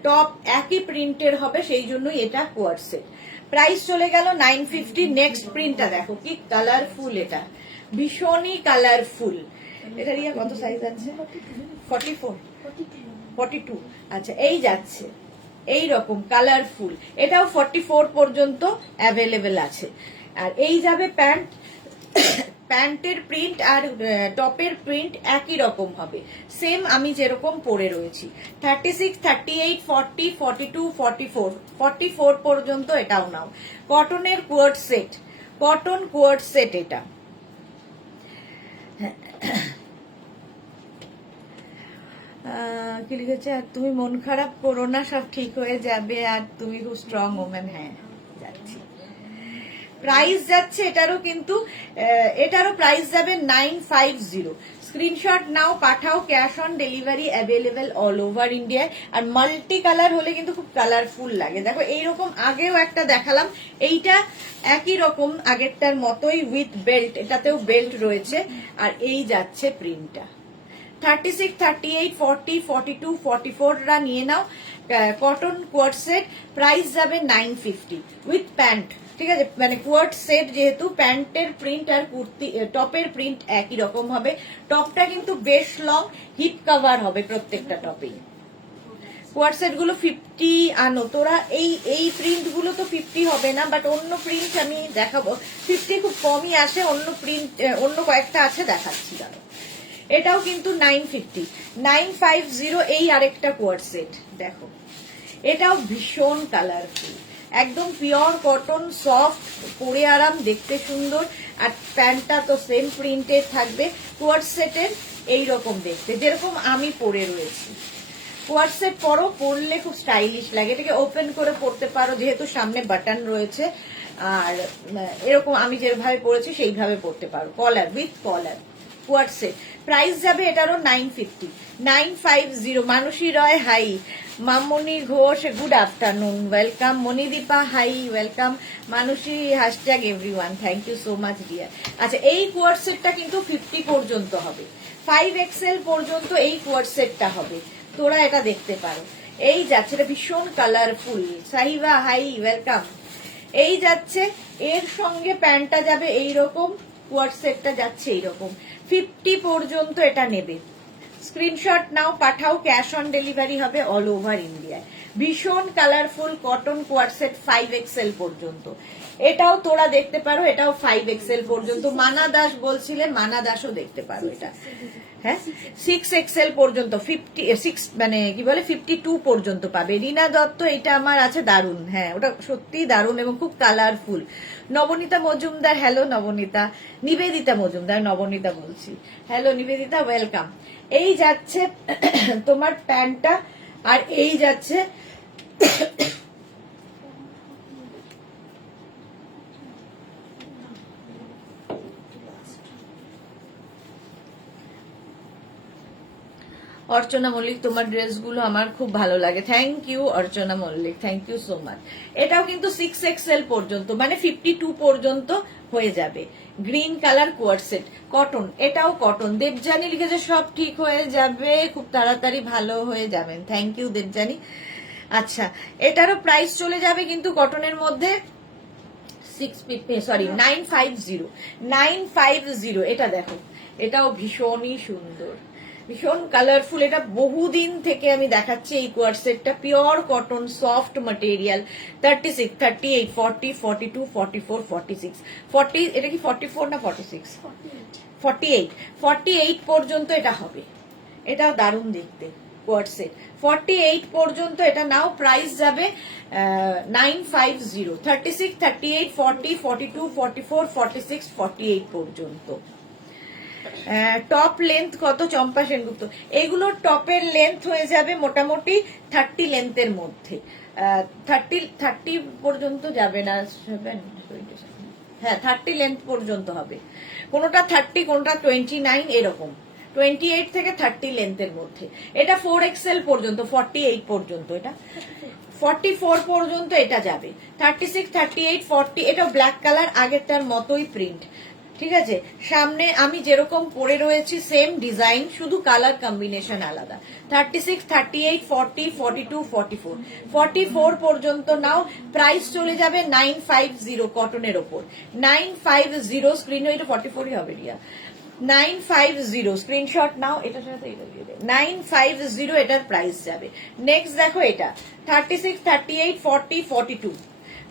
টপ একই প্রিন্টের হবে, সেই জন্যই এটা কোয়ার্ড সেট। প্রাইস চলে গেল 950। নেক্সট প্রিন্টটা দেখো কি কালারফুল, এটা ভীষণই কালারফুল। এটা রিয়া কত সাইজ আছে? 44, 42। আচ্ছা এই যাচ্ছে এই রকম কালারফুল, এটাও 44 পর্যন্ত অ্যাভেলেবেল আছে। আর এই যাবে প্যান্ট, প্যান্টের প্রিন্ট আর টপের প্রিন্ট একই রকম হবে, সেম আমি যেরকম পরে রয়েছি। 36, 38, 40, 42, 44, 44 পর্যন্ত এটাও নাও। কটনের কোয়ার্ড সেট, কটন কোয়ার্ড সেট এটা। কি লিখেছে, আর তুমি মন খারাপ করো না, সব ঠিক হয়ে যাবে, আর তুমি খুব স্ট্রং ওম্যান। হ্যাঁ যাচ্ছি। প্রাইস যাচ্ছে এটারও কিন্তু, এটারও প্রাইস যাবে 950। স্ক্রিনশট নাও, পাঠাও, cash on delivery available all over ইন্ডিয়ায়। আর মাল্টি কালার হলে কিন্তু খুব কালারফুল লাগে। দেখো এইরকম আগেও একটা দেখালাম, এইটা একই রকম আগেরটার মতোই উইথ বেল্ট, এটাতেও বেল্ট রয়েছে। আর এই যাচ্ছে প্রিন্টটা 36, 38, 40, 42, 44 রা নিয়ে নাও। কটন কোয়ার্ড সেট, প্রাইস যাবে 950 উইথ প্যান্ট। ঠিক আছে, মানে কোয়ার্ড সেট যেহেতু, প্যান্টের প্রিন্ট আর কুর্তি টপের প্রিন্ট একই রকম হবে। টপটা কিন্তু বেশ লং, হিপ কভার হবে প্রত্যেকটা টপেই। কোয়ার্ড সেট গুলো 50 আনো তোরা। এই প্রিন্ট গুলো তো 50 হবে না, বাট অন্য প্রিন্ট আমি দেখাবো। 50 খুব কমই আসে, অন্য প্রিন্ট অন্য কয়েকটা আছে দেখাচ্ছি দাঁড়ো। এটাও কিন্তু 950, 950 এই আরেকটা কোয়ার্ড সেট দেখো, এটাও ভীষণ কালারফুল, একদম পিওর কটন, সফট, পরে আরাম, দেখতে সুন্দর। আর প্যান্টটা তো সেম প্রিন্টের থাকবে। কোয়ার্ড সেটের এইরকম দেখতে, যেরকম আমি পরে রয়েছি। কোয়ার্ড সেট পরলে খুব স্টাইলিশ লাগে, এটাকে ওপেন করে পরতে পারো যেহেতু সামনে বাটন রয়েছে। আর এরকম আমি যেভাবে পরেছি সেইভাবে পরতে পারো, collar with collar co-ord set. Price যাবে এটারও 950, 950। Mansi Roy hi, Mamoni Ghosh good afternoon, welcome. Monidipa hi, welcome. Mansi hashtag everyone, thank you so much dear. আচ্ছা এই কোয়ার্ড সেটটা কিন্তু 50 পর্যন্ত হবে, 5XL পর্যন্ত এই কোয়ার্ড সেটটা হবে, তোরা এটা দেখতে পারো। এই যাচ্ছে, এটা ভীষণ কালারফুল। Sahiba high, welcome. এই যাচ্ছে, এর সঙ্গে প্যান্টটা যাবে এইরকম, কোয়ার্ড সেটটা যাচ্ছে এইরকম। 50 পর্যন্ত এটা নেবে। স্ক্রিনশট নাও, পাঠাও, ক্যাশ অন ডেলিভারি হবে অল ওভার ইন্ডিয়ায়। ভীষণ কালারফুল কটন কোয়ার্ড সেট 5XL পর্যন্ত। এটাও তোরা দেখতে পারো, এটাও 5XL পর্যন্ত। মানা দাস বলছিলে, মানা দাসও দেখতে পারো এটা। হ্যাঁ 6XL পর্যন্ত, 56 মানে কি বলে 52 পর্যন্ত পাবে। রিনা দত্ত, এটা আমার আছে, দারুন। হ্যাঁ ওটা সত্যি দারুন এবং খুব কালারফুল। নবনীতা মজুমদার, হ্যালো নবনীতা। নিবেদিতা মজুমদার, নবনীতা বলছি। Hello Nivedita, welcome. এই যাচ্ছে তোমার প্যান্টটা, আর এই যাচ্ছে অর্চনা মল্লিক, তোমার ড্রেসগুলো আমার খুব ভালো লাগে। Thank you Archana Mallick, thank you so much. এটাও কিন্তু 6XL পর্যন্ত, মানে 52 পর্যন্ত হয়ে যাবে। Green colour coord set, cotton, এটাও কটন। দেবজানি লিখেছে সব ঠিক হয়ে যাবে, খুব তাড়াতাড়ি ভালো হয়ে যাবেন। Thank you Debjani. আচ্ছা, এটারও প্রাইস চলে যাবে কিন্তু কটনের মধ্যে 950। এটা দেখো, এটাও ভীষণই সুন্দর, ভীষণ কালারফুল। এটা বহুদিন থেকে আমি দেখাচ্ছি এই কোয়ার সেটটা, পিওর কটন, সফট মেটেরিয়াল। 36, 38, 40, 42, 44, 46, 40, এটা কি 44 না 46? 48, 48 পর্যন্ত এটা হবে। এটাও দারুণ দেখতে কোয়ার সেট। 48 পর্যন্ত এটা নাও, প্রাইস যাবে 950। 36, 38, 40, 42, 44, 46, 48 পর্যন্ত। টপ লেন্থ কত চম্পা সেনগুপ্ত? এগুলো টপের লেন্থ হয়ে যাবে মোটামুটি 30 লেন্থের মধ্যে। 30 পর্যন্ত যাবে না, 7, 27, হ্যাঁ 30 লেন্থ পর্যন্ত হবে। কোনোটা 30, কোনোটা 29, এরকম 28 থেকে 30 লেন্থের মধ্যে। এটা 4XL পর্যন্ত, 48 পর্যন্ত, এটা 44 পর্যন্ত এটা যাবে। 36, 38, 40, এটা ব্ল্যাক কালার, আগেরটার মতোই প্রিন্ট। ঠিক আছে, সামনে আমি যেরকম পরে রয়েছি সেম ডিজাইন, শুধু কালার কম্বিনেশন আলাদা। 36, 38, 40, 42, 44, 44 পর্যন্ত নাও, প্রাইস চলে যাবে 950 কটনের ওপর। 950 স্ক্রিনে, এটা 44ই হবে রিয়া। 950 স্ক্রিনশট নাও, এটার সাথে এটা দিয়ে দেয়। 950 এটার প্রাইস যাবে। নেক্সট দেখো, এটা 36, 38, 40, 42,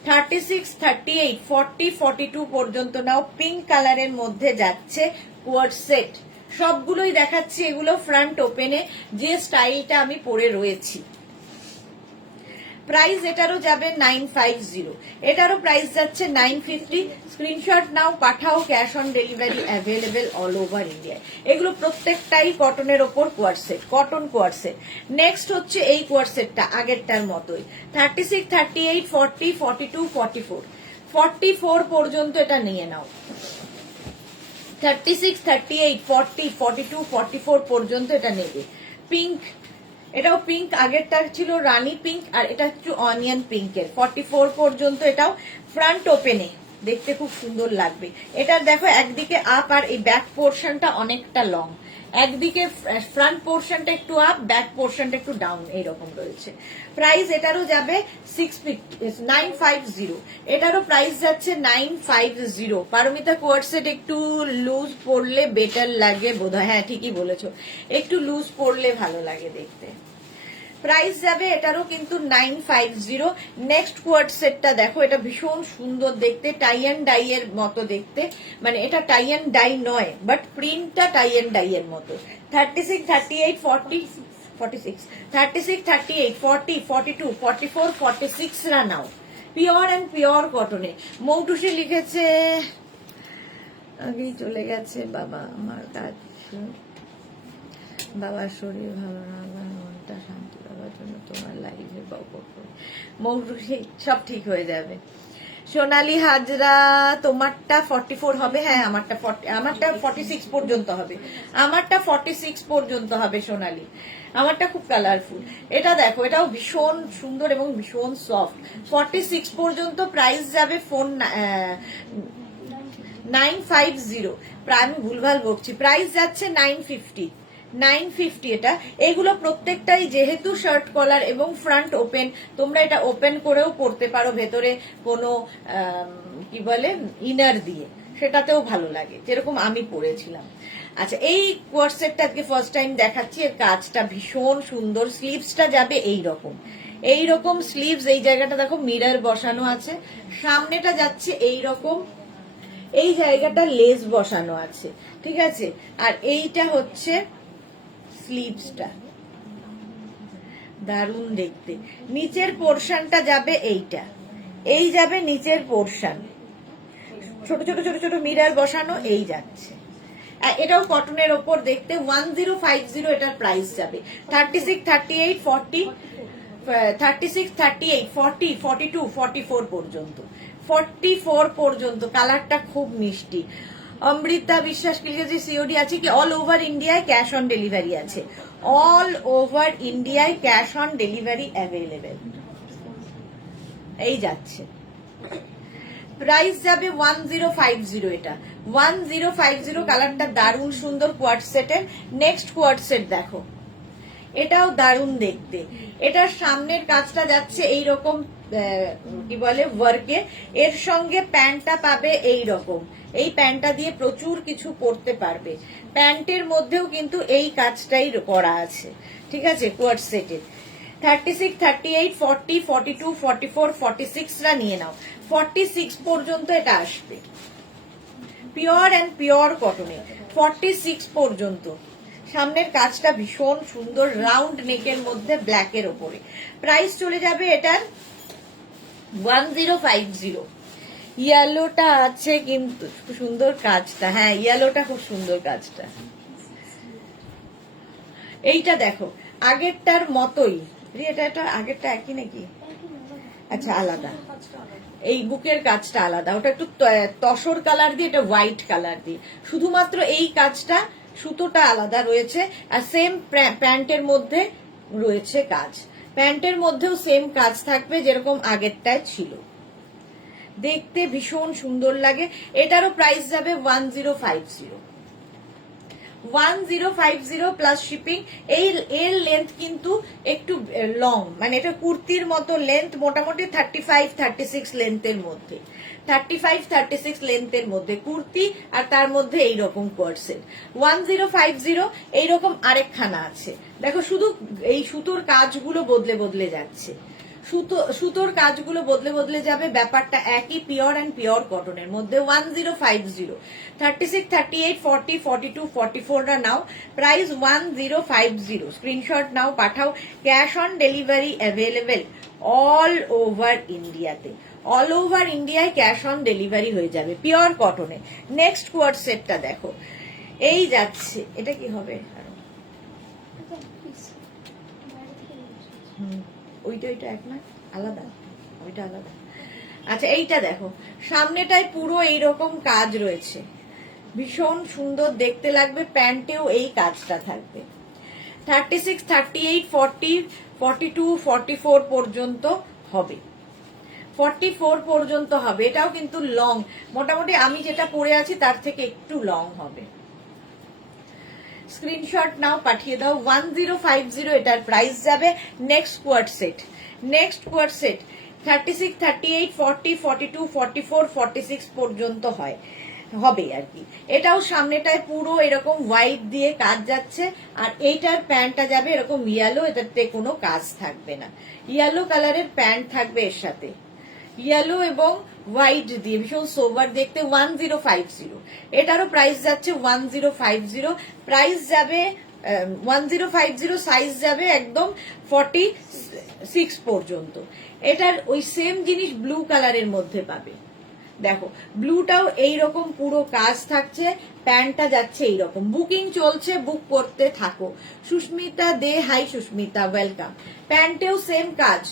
36, 38, 40, 42 পর্যন্ত নাও। পিঙ্ক কালারের মধ্যে যাচ্ছে কোয়ার সেট, সবগুলোই দেখাচ্ছি। এগুলো ফ্রন্ট ওপেনে, যে স্টাইলটা আমি পরে রয়েছি। প্রাইস এটারও যাবে 950, এটারও প্রাইস যাচ্ছে 950। স্ক্রিনশট নাও, পাঠাও, cash on delivery available all over India. এগুলো প্রত্যেকটাই কটনের ওপর কোয়ার সেট, কটন কোয়ার সেট। নেক্সট হচ্ছে এই কোয়ার সেটটা, আগেরটার মতোই। 36, 38, 40, 42, 44, 44 পর্যন্ত এটা নিয়ে নাও। 36, 38, 40, 42, 44 পর্যন্ত এটা নেবে। পিঙ্ক, এটাও পিঙ্ক, আগেরটা ছিল রানী পিঙ্ক, আর এটা একটু অনিয়ন পিঙ্কের। 44 পর্যন্ত, এটাও ফ্রন্ট ওপেনে, দেখতে খুব সুন্দর লাগবে। এটার দেখো একদিকে আপ, আর এই ব্যাক পোর্শনটা অনেকটা লং। একদিকে ফ্রন্ট পোর্শনটা একটু আপ, ব্যাক পোর্শনটা একটু ডাউন, এইরকম রয়েছে। প্রাইস এটারও যাবে 950। এটারও প্রাইস যাচ্ছে 950। পারমিতা কোয়ার্সেট একটু লুজ পরলে বেটার লাগে বোধহয়, হ্যাঁ ঠিকই বলেছো, একটু লুজ পরলে ভালো লাগে দেখতে। প্রাইস যাবে এটারও কিন্তু 950। নেক্সট কোয়ার্ট সেটটা দেখো, এটা ভীষণ সুন্দর দেখতে, টাই অ্যান্ড ডাই এর মতো দেখতে, মানে এটা টাই অ্যান্ড ডাই নয়, বাট প্রিন্টটা টাই অ্যান্ড ডাই এর মতো। 36, 38, 40, 46, 36, 38, 40, 42, 44, 46 রা নাও। পিওর অ্যান্ড পিওর কটনে। মৌটুসি লিখেছে, আগেই চলে গেছে বাবা, আমার কাজ, বাবার শরীর ভালো না, আমার মনটা শান্তি পাওয়ার জন্য তোমার লাইভে মৌটুসি, সব ঠিক হয়ে যাবে। সোনালী হাজরা, তোমারটা 44 হবে? হ্যাঁ, আমারটা 46 পর্যন্ত হবে। আমারটা 46 পর্যন্ত হবে সোনালী, আমারটা খুব কালারফুল। এটা দেখো, এটাও ভীষণ সুন্দর এবং ভীষণ সফট। 46 পর্যন্ত প্রাইস যাবে। ফোন 950, আমি ভুলভাল বকছি, প্রাইস যাচ্ছে 950। 950 এটা। এগুলো প্রত্যেকটাই যেহেতু শার্ট কলার এবং ফ্রন্ট ওপেন, তোমরা এটা ওপেন করেও পরতে পারো, ভেতরে কোনো কি বলে ইনার দিয়ে, সেটাতেও ভালো লাগে, যেরকম আমি পরেছিলাম। আচ্ছা, এই কোয়ার সেটটা আজকে ফার্স্ট টাইম দেখাচ্ছি। এর কাজটা ভীষণ সুন্দর। স্লিভসটা যাবে এইরকম স্লিভস, এই জায়গাটা দেখো মিরর বসানো আছে। সামনেটা যাচ্ছে এইরকম, এই জায়গাটা লেস বসানো আছে, ঠিক আছে। আর এইটা হচ্ছে স্লিভসটা, দারুণ দেখতে। নিচের পোর্শনটা যাবে এইটা, এই যাবে নিচের পোর্শন, ছোট ছোট ছোট ছোট মিরর বসানো, এই যাচ্ছে। এটাও কটনের ওপর দেখতে। 1050 এটার প্রাইস যাবে। 36, 38, 40, 36, 38, 40, 42, 44 পর্যন্ত। 44 পর্যন্ত। কালারটা খুব মিষ্টি। অমৃতা বিশ্বাস কি লিখেছে সিওডি আছে কি? অল ওভার ইন্ডিয়ায় ক্যাশ অন ডেলিভারি আছে, অল ওভার ইন্ডিয়ায় ক্যাশ অন ডেলিভারি অ্যাভেলেবেল। এই যাচ্ছে, প্রাইস যাবে 1050। এটা 1050, কালারটা দারুণ সুন্দর কোয়ার্ট সেটের। নেক্সট কোয়ার্ট সেট দেখো, এটাও দারুণ দেখতে। এটার সামনের কাজটা যাচ্ছে এইরকম কি বলে ওয়ার্কে, এর সঙ্গে প্যান্টটা পাবে এই রকম। এই প্যান্টটা দিয়ে প্রচুর কিছু করতে পারবে। প্যান্টের মধ্যেও কিন্তু এই কাজটাই করা আছে, ঠিক আছে, কোয়ার্ট সেটের। 36, 38, 40, 42, 44, 46রা নিয়ে নাও, 46 পর্যন্ত এটা আসবে। পিওর অ্যান্ড পিওর কটনে 46 পর্যন্ত। সামনের কাজটা ভীষণ সুন্দর, রাউন্ড নেকের মধ্যে ব্ল্যাকের ওপরে। প্রাইস চলে যাবে এটার 1050। ইয়েলোটা আছে কিন্তু সুন্দর কাজটা, হ্যাঁ ইয়েলোটা খুব সুন্দর কাজটা। এইটা দেখো আগেরটার মতোই, এটা আগেরটা একই নাকি? আচ্ছা আলাদা, এই বুকের কাজটা আলাদা, ওটা একটু তসর কালার দিয়ে, এটা হোয়াইট কালার দিয়ে। শুধুমাত্র এই কাজটা সুতোটা আলাদা রয়েছে, আর সেম প্যান্টের মধ্যে রয়েছে কাজ। প্যান্টের মধ্যেও সেম কাজ থাকবে যেরকম আগেরটায় ছিল। দেখতে ভীষণ সুন্দর লাগে। এটারও প্রাইস যাবে 1050। 1050 প্লাস শিপিং। এর লেন্থ কিন্তু একটু লং, মানে এটা কুর্তির মতো লেন্থ, মোটামুটি 35, 36 লেন্থের মধ্যে, 35, 36 লেন্থের মধ্যে কুর্তি, আর তার মধ্যে এইরকম কোয়ার্সেট। 1050 এইরকম আরেকখানা আছে দেখো, শুধু এই সুতোর কাজগুলো বদলে বদলে যাচ্ছে, সুতোর কাজগুলো বদলে বদলে যাবে, ব্যাপারটা একই, পিওর অ্যান্ড পিওর কটনের মধ্যে। 1050, 36, 38, 40, 42, 44রা নাও, প্রাইস 1050। স্ক্রিনশট নাও, পাঠাও। Cash on delivery available all over ইন্ডিয়াতে, অল ওভার ইন্ডিয়ায় ক্যাশ অন ডেলিভারি হয়ে যাবে পিওর কটনে। নেক্সট কোয়ার্ট সেটটা দেখো, এই যাচ্ছে, এটা কি হবে? ওইটা এক না, আলাদা, ওইটা আলাদা। আচ্ছা এইটা দেখো, সামনেটায় পুরো এইরকম কাজ রয়েছে, ভীষণ সুন্দর দেখতে লাগবে। প্যান্টেও এই কাজটা থাকবে। 36, 38, 40, 42, 44 পর্যন্ত হবে, 44 পর্যন্ত হবে। এটাও কিন্তু লং, মোটামুটি আমি যেটা পরে আছি তার থেকে একটু লং হবে। স্ক্রিনশট নাও, পাঠিয়ে দাও। 1050 এটার প্রাইস যাবে। নেক্সট কোয়ার্ট সেট, 36, 38, 40, 42, 44, 46 পর্যন্ত হবে আর কি। এটাও সামনেটায় পুরো এরকম হোয়াইট দিয়ে কাজ যাচ্ছে, আর এইটার প্যান্টটা যাবে এরকম ইয়েলো, এটাতে কোনো কাজ থাকবে না। ইয়েলো কালারের প্যান্ট থাকবে এর সাথে, ইয়েলো এবং হোয়াইট দিয়ে, ভীষণ সোবার দেখতে। 1050 এটারও প্রাইস যাচ্ছে 1050। প্রাইস যাবে 1050, সাইজ যাবে একদম 46 পর্যন্ত। এটার ওই সেম জিনিস ব্লু কালারের মধ্যে পাবে, দেখো ব্লুটাও এইরকম পুরো কাজ থাকছে, প্যান্টটা যাচ্ছে এইরকম। বুকিং চলছে, বুক করতে থাকো। সুস্মিতা দে, হাই সুস্মিতা, ওয়েলকাম। প্যান্টেও সেম কাজ,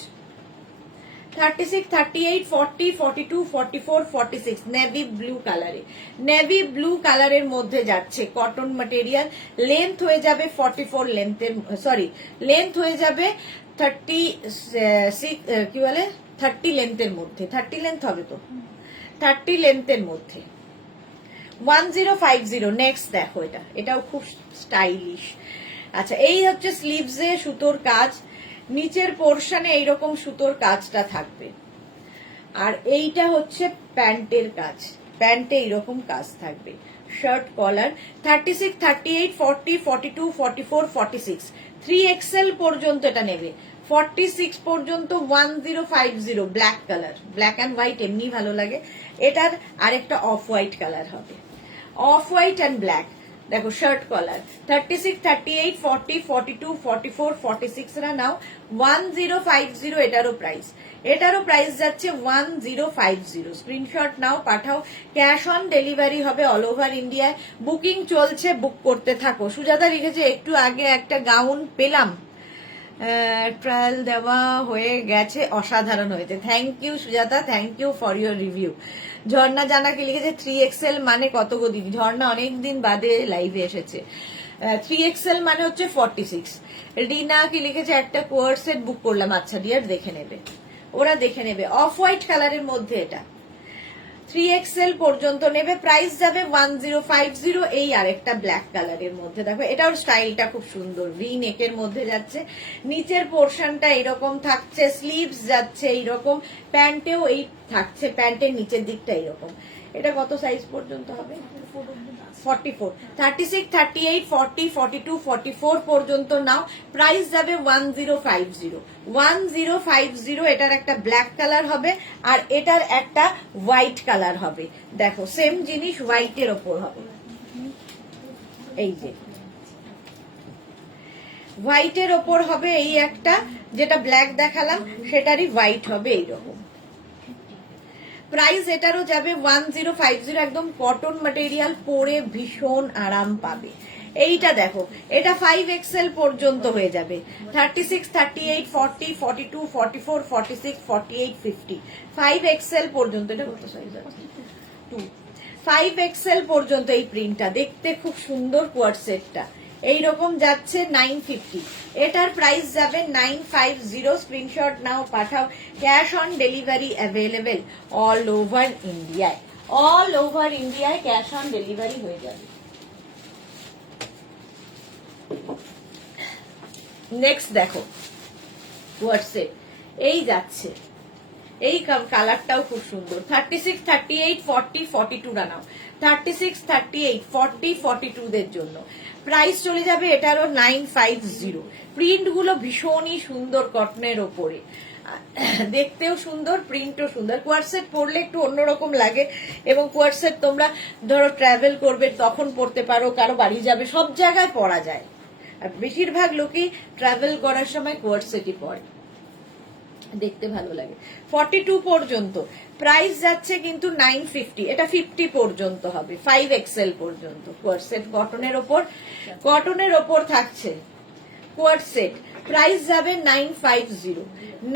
36, 38, 40, 42, 44, 46 নেভি ব্লু কালারে, নেভি ব্লু কালারের মধ্যে যাচ্ছে, কটন ম্যাটেরিয়াল। লেন্থ হয়ে যাবে 44 লেন্থের, সরি লেন্থ হয়ে যাবে 36, কি বলে 30 লেন্থের মধ্যে, 30 লেন্থ হবে তো, 30 লেন্থের মধ্যে। 1050। নেক্সট দেখো, এটাও খুব স্টাইলিশ। আচ্ছা এই হচ্ছে স্লিভসে সুতোর কাজ, নিচের পোর্শনে এইরকম সুতোর কাজটা থাকবে, আর এইটা হচ্ছে প্যান্টের কাজ, প্যান্টে এইরকম কাজ থাকবে। শার্ট কলার 36, 38, 40, 42, 44, 46 3XL পর্যন্ত এটা নেবে। 46 পর্যন্ত 1050। Black colour, black and white এমনি ভালো লাগে। এটার আরেকটা অফ হোয়াইট কালার হবে, অফ হোয়াইট অ্যান্ড ব্ল্যাক। দেখো শার্ট কলার 36, 38, 40, 42, 44, 46 রা নাও। 1050 এটারও প্রাইস যাচ্ছে 1050। স্ক্রিনশট নাও, পাঠাও। ক্যাশ অন ডেলিভারি হবে অল ওভার ইন্ডিয়ায়। বুকিং চলছে, বুক করতে থাকো। সুজাতা লিখেছে একটু আগে একটা গাউন পেলাম, ট্রায়াল দেওয়া হয়ে গেছে, অসাধারণ হয়েছে। Thank you Sujata, thank you for your review. Jharna জানাকে লিখেছে 3XL মানে কত গো দিদি? ঝর্ণা অনেকদিন বাদে লাইভে এসেছে। 3XL মানে হচ্ছে 46। রিনা কি লিখেছে একটা কোয়ার সেট বুক করলাম। আচ্ছা ডিয়ার, দেখে নেবে, ওরা দেখে নেবে। অফ হোয়াইট কালারের মধ্যে এটা 3XL পর্যন্ত নেবে, প্রাইস যাবে 1050। এই আরেকটা ব্ল্যাক কালারের মধ্যে দেখো, এটার স্টাইলটা খুব সুন্দর, ভি নেকের মধ্যে যাচ্ছে, নিচের পোর্শনটা এরকম থাকছে, স্লিভস যাচ্ছে এইরকম, প্যান্টেও এই থাকছে, প্যান্টের নিচের দিকটা এরকম। এটা কত সাইজ পর্যন্ত হবে? 44, 36, 38, 40, 42, 44 পর্যন্ত নাও, প্রাইস যাবে 1050। 1050। এটার একটা ব্ল্যাক কালার হবে আর এটার একটা হোয়াইট কালার হবে। দেখো সেম জিনিস হোয়াইটের ওপর হবে, এই যে হোয়াইটের ওপর হবে এই একটা, যেটা ব্ল্যাক দেখালাম সেটারই হোয়াইট হবে এইরকম। প্রাইস এটারও যাবে 1050। একদম কটন ম্যাটেরিয়াল, পরে ভীষণ আরাম পাবে। এইটা দেখো, এটা 5XL পর্যন্ত হয়ে যাবে, 36, 38, 40, 42, 44, 46, 48, 50, 5XL পর্যন্ত। এটা কত সাইজ আছে? 2, 5XL পর্যন্ত। এই প্রিন্টটা দেখতে খুব সুন্দর, কোয়ার সেটটা এইরকম যাচ্ছে 950। এটার প্রাইস যাবে 950। স্ক্রিনশট নাও, পাঠাও। Cash on delivery available all over ইন্ডিয়ায়, অল ওভার ইন্ডিয়ায় ক্যাশ অন ডেলিভারি হয়ে যাবে। নেক্সট দেখো হোয়াটসঅ্যাপ, এই যাচ্ছে, এই কালারটাও খুব সুন্দর। 36, 38, 40, 42 নাও, 36, 38, 40, 42 দের জন্য প্রাইস চলে যাবে এটারও 950। প্রিন্ট গুলো ভীষণই সুন্দর, কটনের ওপরে, দেখতেও সুন্দর, প্রিন্টও সুন্দর। কোয়ারসেট পরলে একটু অন্যরকম লাগে, এবং কোয়ারসেট তোমরা ধরো ট্রাভেল করবে তখন পরতে পারো, কারো বাড়ি যাবে, সব জায়গায় পরা যায়। আর বেশিরভাগ লোকই ট্রাভেল করার সময় কোয়ারসেটই পরে, দেখতে ভালো লাগে। 42 পর্যন্ত প্রাইস যাচ্ছে কিন্তু 950। এটা 50 পর্যন্ত হবে, 5XL পর্যন্ত। কোয়ারসেট কটনের ওপর, কটনের ওপর থাকছে কোয়ারসেট, প্রাইস যাবে 950,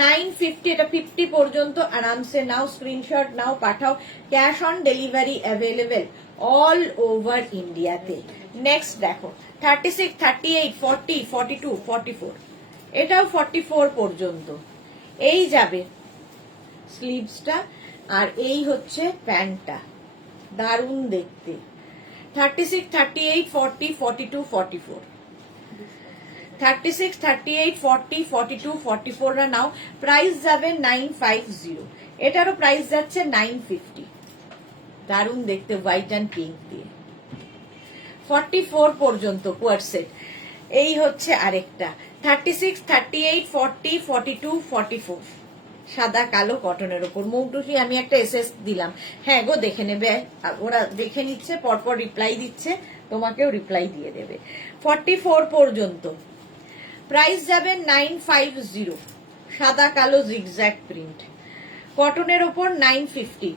950। এটা 50 পর্যন্ত, আরামসে নাও, স্ক্রিনশট নাও, পাঠাও। Cash on delivery available all over ইন্ডিয়াতে। নেক্সট দেখো 36, 38, 40, 42, 44। এটাও 44 পর্যন্ত। এই যাবে স্লিভসটা, আর এই হচ্ছে প্যান্টটা, দারুণ দেখতে। 36, 38, 40, 42, 44, 36, 38, 40, 42, 44 রা নাও, প্রাইস যাবে 950। এটারও প্রাইস যাচ্ছে 950। দারুণ দেখতে, হোয়াইট অ্যান্ড পিঙ্ক দিয়ে। 44 পর্যন্ত কোয়ারসেট। এই হচ্ছে আরেকটা 36, 38, 40, 42, 44, সাদা কালো কটনের ওপর। মৌটুসি আমি একটা এসএস দিলাম, হ্যাঁ গো দেখে নেবে, ওরা দেখে নিচ্ছে, পরপর রিপ্লাই দিচ্ছে, তোমাকেও রিপ্লাই দিয়ে দেবে। 44 পর্যন্ত প্রাইস যাবে 950। সাদা কালো জিগজ্যাগ প্রিন্ট, কটনের ওপর 950।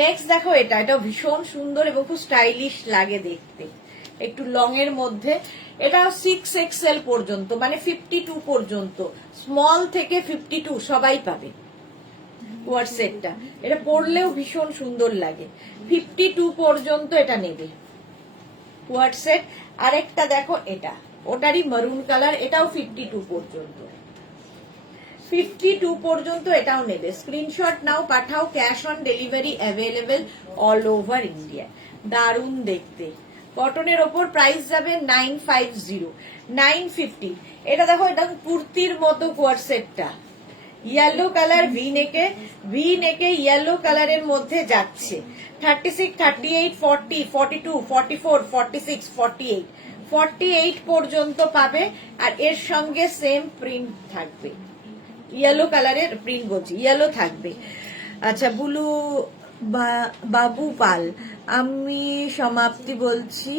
নেক্সট দেখো এটা ভীষণ সুন্দর এবং খুব স্টাইলিশ লাগে দেখতে, একটু লং এর মধ্যে। এটা 6XL পর্যন্ত, মানে 52 পর্যন্ত, স্মল থেকে 52 সবাই পাবে। কোয়ারসেটটা এটা পরলেও ভীষণ সুন্দর লাগে, 52 পর্যন্ত এটা নেবে কোয়ারসেট। আরেকটা দেখো, এটা ওটারই মারুন কালার, এটাও 52 পর্যন্ত, 52 পর্যন্ত এটাও নেবে। স্ক্রিনশট নাও, পাঠাও। Cash on delivery available all over India. দারুণ দেখতে, কটনের ওপর, প্রাইস যাবে 950, 950। এটা দেখো, এটা কুর্তির মতো কোয়ারসেটটা, ইয়েলো কালার, ভি নেকে ইয়েলো কালারের মধ্যে যাচ্ছে। 36, 38, 40, 42, 44, 46, 48, 48 পর্যন্ত পাবে। আর এর সঙ্গে সেম প্রিন্ট থাকবে, ইয়েলো কালারের প্রিন্ট বলছি, ইয়েলো থাকবে। আচ্ছা বুলু বাবু পাল, আমি সমাপ্তি বলছি,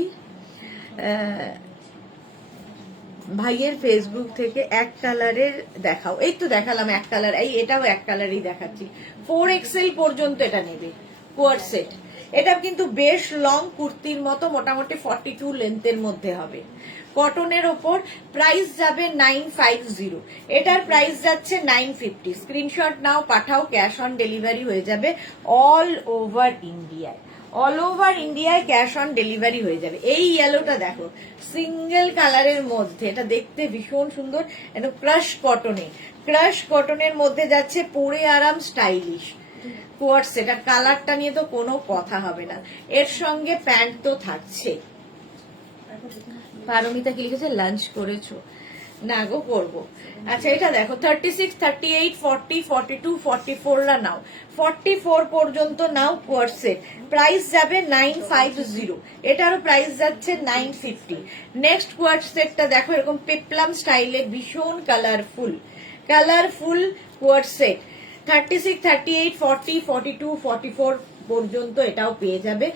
ভাইয়ের ফেসবুক থেকে এক কালারের দেখাও। এই তো দেখালাম এক কালার, এই এটাও এক কালারই দেখাচ্ছি। 4XL পর্যন্ত এটা নেবে কোয়ারসেট। এটা কিন্তু বেশ লং কুর্তির মতো, মোটামুটি 42 লেন্থের মধ্যে হবে। কটনের ওপর প্রাইস যাবে 950, এটার প্রাইস যাচ্ছে 950। স্ক্রিনশট নাও, পাঠাও, ক্যাশ অন ডেলিভারি হয়ে যাবে অল ওভার ইন্ডিয়ায়। অল ওভার ইন্ডিয়ায় ক্যাশ অন ডেলিভারি হয়ে যাবে। এই ইয়েলোটা দেখো, সিঙ্গেল কালারের মধ্যে, এটা দেখতে ভীষণ সুন্দর, এটা ক্রাশ কটনে, ক্রাশ কটনের মধ্যে যাচ্ছে, পরে আরাম, স্টাইলিশ কোয়ার্ড সেট। আর কালারটা নিয়ে তো কোনো কথা হবে না, এর সঙ্গে প্যান্ট তো থাকছে। পারমিতা কি লিখেছে, লাঞ্চ করেছো? না গো, করবো। আচ্ছা এটা দেখো 36, 38, 40, 42, 44 রা নাও, 44 পর্যন্ত নাও কোয়ার্ড সেট। প্রাইস যাবে 950, এটারও প্রাইস যাচ্ছে 950। নেক্সট কোয়ার্ড সেটটা দেখো, এরকম পেপলাম স্টাইলে ভীষণ কালারফুল, কালারফুল কোয়ার্ড সেট। 36, 38, 40, 42, 44 পর্যন্ত এটাও পেয়ে যাবে।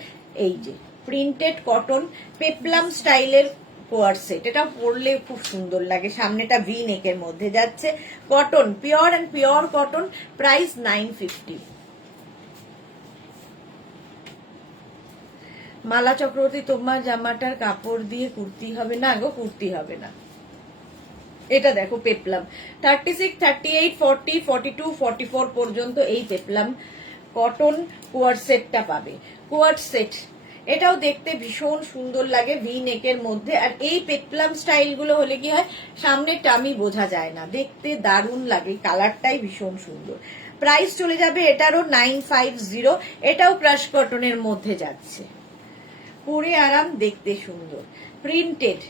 এই যে প্রিন্টেড কটন পেপলাম স্টাইলের কোয়ার সেট, এটা পরলে খুব সুন্দর লাগে, সামনেটা ভি নেকের মধ্যে যাচ্ছে, cotton, pure and pure cotton, price 950। Mala Chakraborty, তোমার জামাটার কাপড় দিয়ে কুর্তি হবে না গো, কুর্তি হবে না। এটা দেখো পেপলাম 36, 38, 40, 42, 44 পর্যন্ত এই পেপলাম কটন কোয়ার সেটটা পাবে। কোয়ার সেট এটাও দেখতে ভীষণ সুন্দর লাগে, ভি নেকের মধ্যে। আর এই পেপলাম স্টাইল গুলো হলে কি হয়, সামনে টামি বোঝা যায় না, দেখতে দারুণ লাগে, কালারটাই ভীষণ সুন্দর। প্রাইস চলে যাবে এটারও 950, এটাও ক্রাশ কটনের মধ্যে যাচ্ছে, পরে আরাম, দেখতে সুন্দর, প্রিন্টেড,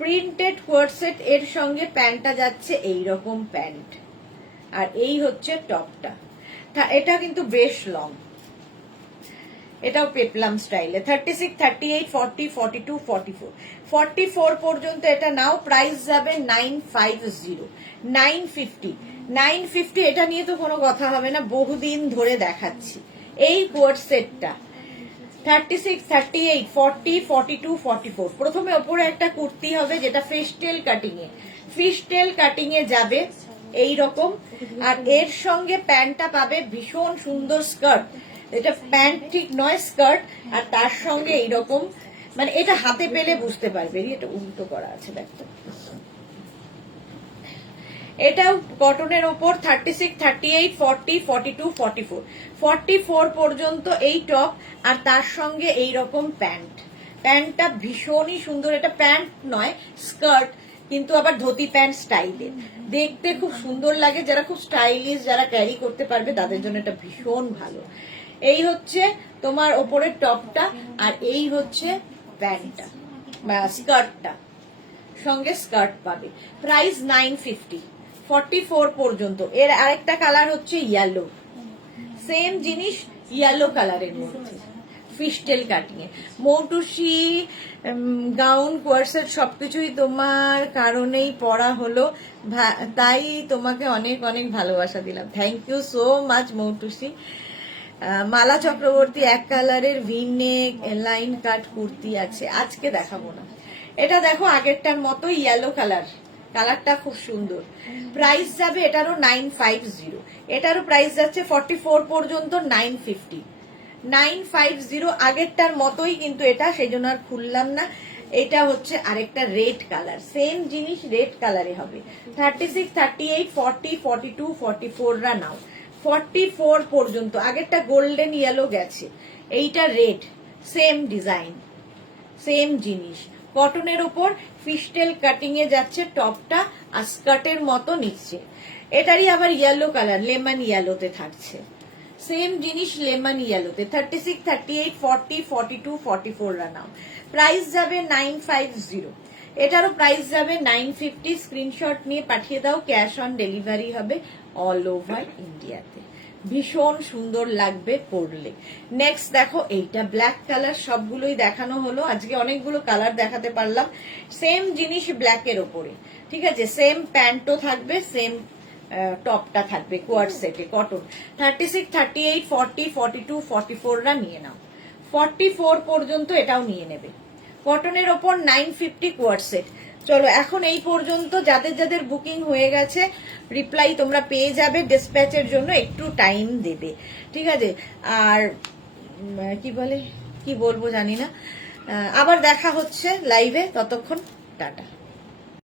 প্রিন্টেড কোয়ার্ড সেট। এর সঙ্গে প্যান্টটা যাচ্ছে এইরকম প্যান্ট, আর এই হচ্ছে টপটা। এটা কিন্তু বেশ লং, এটাও পেপলাম স্টাইলে। 36, 38, 40, 42, 44, 44 পর্যন্ত এটা নাও, প্রাইস যাবে 950, 950, 950। এটা নিয়ে তো কোনো কথা হবে না, বহুদিন ধরে দেখাচ্ছি এই কোয়ার্ড সেটটা। 36, 38, 40, 42, 44। প্রথমে ওপরে একটা কুর্তি হবে যেটা ফিশটেল কাটিং এ, ফিশটেল কাটিং এ যাবে এই রকম, আর এর সঙ্গে প্যান্টটা পাবে ভীষণ সুন্দর স্কার্ট, এটা প্যান্ট ঠিক নয়, স্কার্ট, আর তার সঙ্গে এইরকম, মানে এটা হাতে পেলে বুঝতে পারবে, এটা উল্টো করা আছে দেখো। এটাও কটনের ওপর 36, 38, 40, 42, 44, 44 পর্যন্ত এই টপ, আর তার সঙ্গে এই রকম প্যান্ট। প্যান্টটা ভীষণই সুন্দর, এটা প্যান্ট নয়, স্কার্ট, কিন্তু আবার ধুতি প্যান্ট স্টাইলের, দেখতে খুব সুন্দর লাগে। যারা খুব স্টাইলিশ, যারা ক্যারি করতে পারবে তাদের জন্য এটা ভীষণ ভালো। এই হচ্ছে তোমার ওপরের টপটা, আর এই হচ্ছে প্যান্টটা বা স্কার্টটা, সঙ্গে স্কার্ট পাবে। প্রাইস 950, 44 পর্যন্ত। এর আরেকটা কালার হচ্ছে ইয়েলো, সেম জিনিস ইয়েলো কালারের মধ্যে, ফিশটেল কাটিং এ। মৌটুসি, গাউন, কোয়ার্সেট সবকিছুই তোমার কারণেই পড়া হলো, তাই তোমাকে অনেক অনেক ভালোবাসা দিলাম। Thank you so much Moutushi. Mala Chakraborty, এক কালারের V neck line cut kurti আছে, আজকে দেখাবো না। এটা দেখো আগেরটার মতো ইয়েলো কালার, কালারটা খুব সুন্দর। প্রাইস যাবে এটারও 950, এটারও প্রাইস যাচ্ছে 44 পর্যন্ত 950, 950। আগেরটার মতোই কিন্তু এটা, সেই জন্য আর খুললাম না। এটা হচ্ছে আরেকটা রেড কালার, সেম জিনিস রেড কালারে হবে। 36, 38, 40, 42, 44 রা নাও, 44 পর্যন্ত। আগেরটা গোল্ডেন ইয়েলো গেছে, এইটা রেড, সেম ডিজাইন, সেম জিনিস। কটনের ওপর ফিশটেল কাটিং এ যাচ্ছে টপটা, আর স্কার্টের মতো নিচ্ছে। এটারই আবার ইয়েলো কালার, লেমন ইয়েলোতে থাকছে, সেম জিনিস লেমন ইয়েলোতে। 36, 38, 40, 42, 44 রা নাও, প্রাইস যাবে 950, এটারও প্রাইস যাবে 950। স্ক্রিনশট নিয়ে পাঠিয়ে দাও, ক্যাশ অন ডেলিভারি হবে অল ওভার ইন্ডিয়াতে। ভীষণ সুন্দর লাগবে পরলে। নেক্সট দেখো এইটা ব্ল্যাক কালার, সবগুলোই দেখানো হলো আজকে, অনেকগুলো কালার দেখাতে পারলাম। সেম জিনিস ব্ল্যাকের ওপরে, ঠিক আছে, সেম প্যান্টও থাকবে, সেম টপটা থাকবে কোয়ার্ড সেটে, কটন। 36, 38, 40, 42, 44 রা নিয়ে নাও, 44 পর্যন্ত এটাও নিয়ে নেবে। কটনের ওপর 950 কোয়ার্ড সেট। চলো এখন এই পর্যন্ত, যাদের যাদের বুকিং হয়ে গেছে রিপ্লাই তোমরা পেয়ে যাবে, ডিসপ্যাচের জন্য একটু টাইম দেবে, ঠিক আছে। আর কি বলে, কি বলবো জানি না। আবার দেখা হচ্ছে লাইভে, ততক্ষণ টাটা।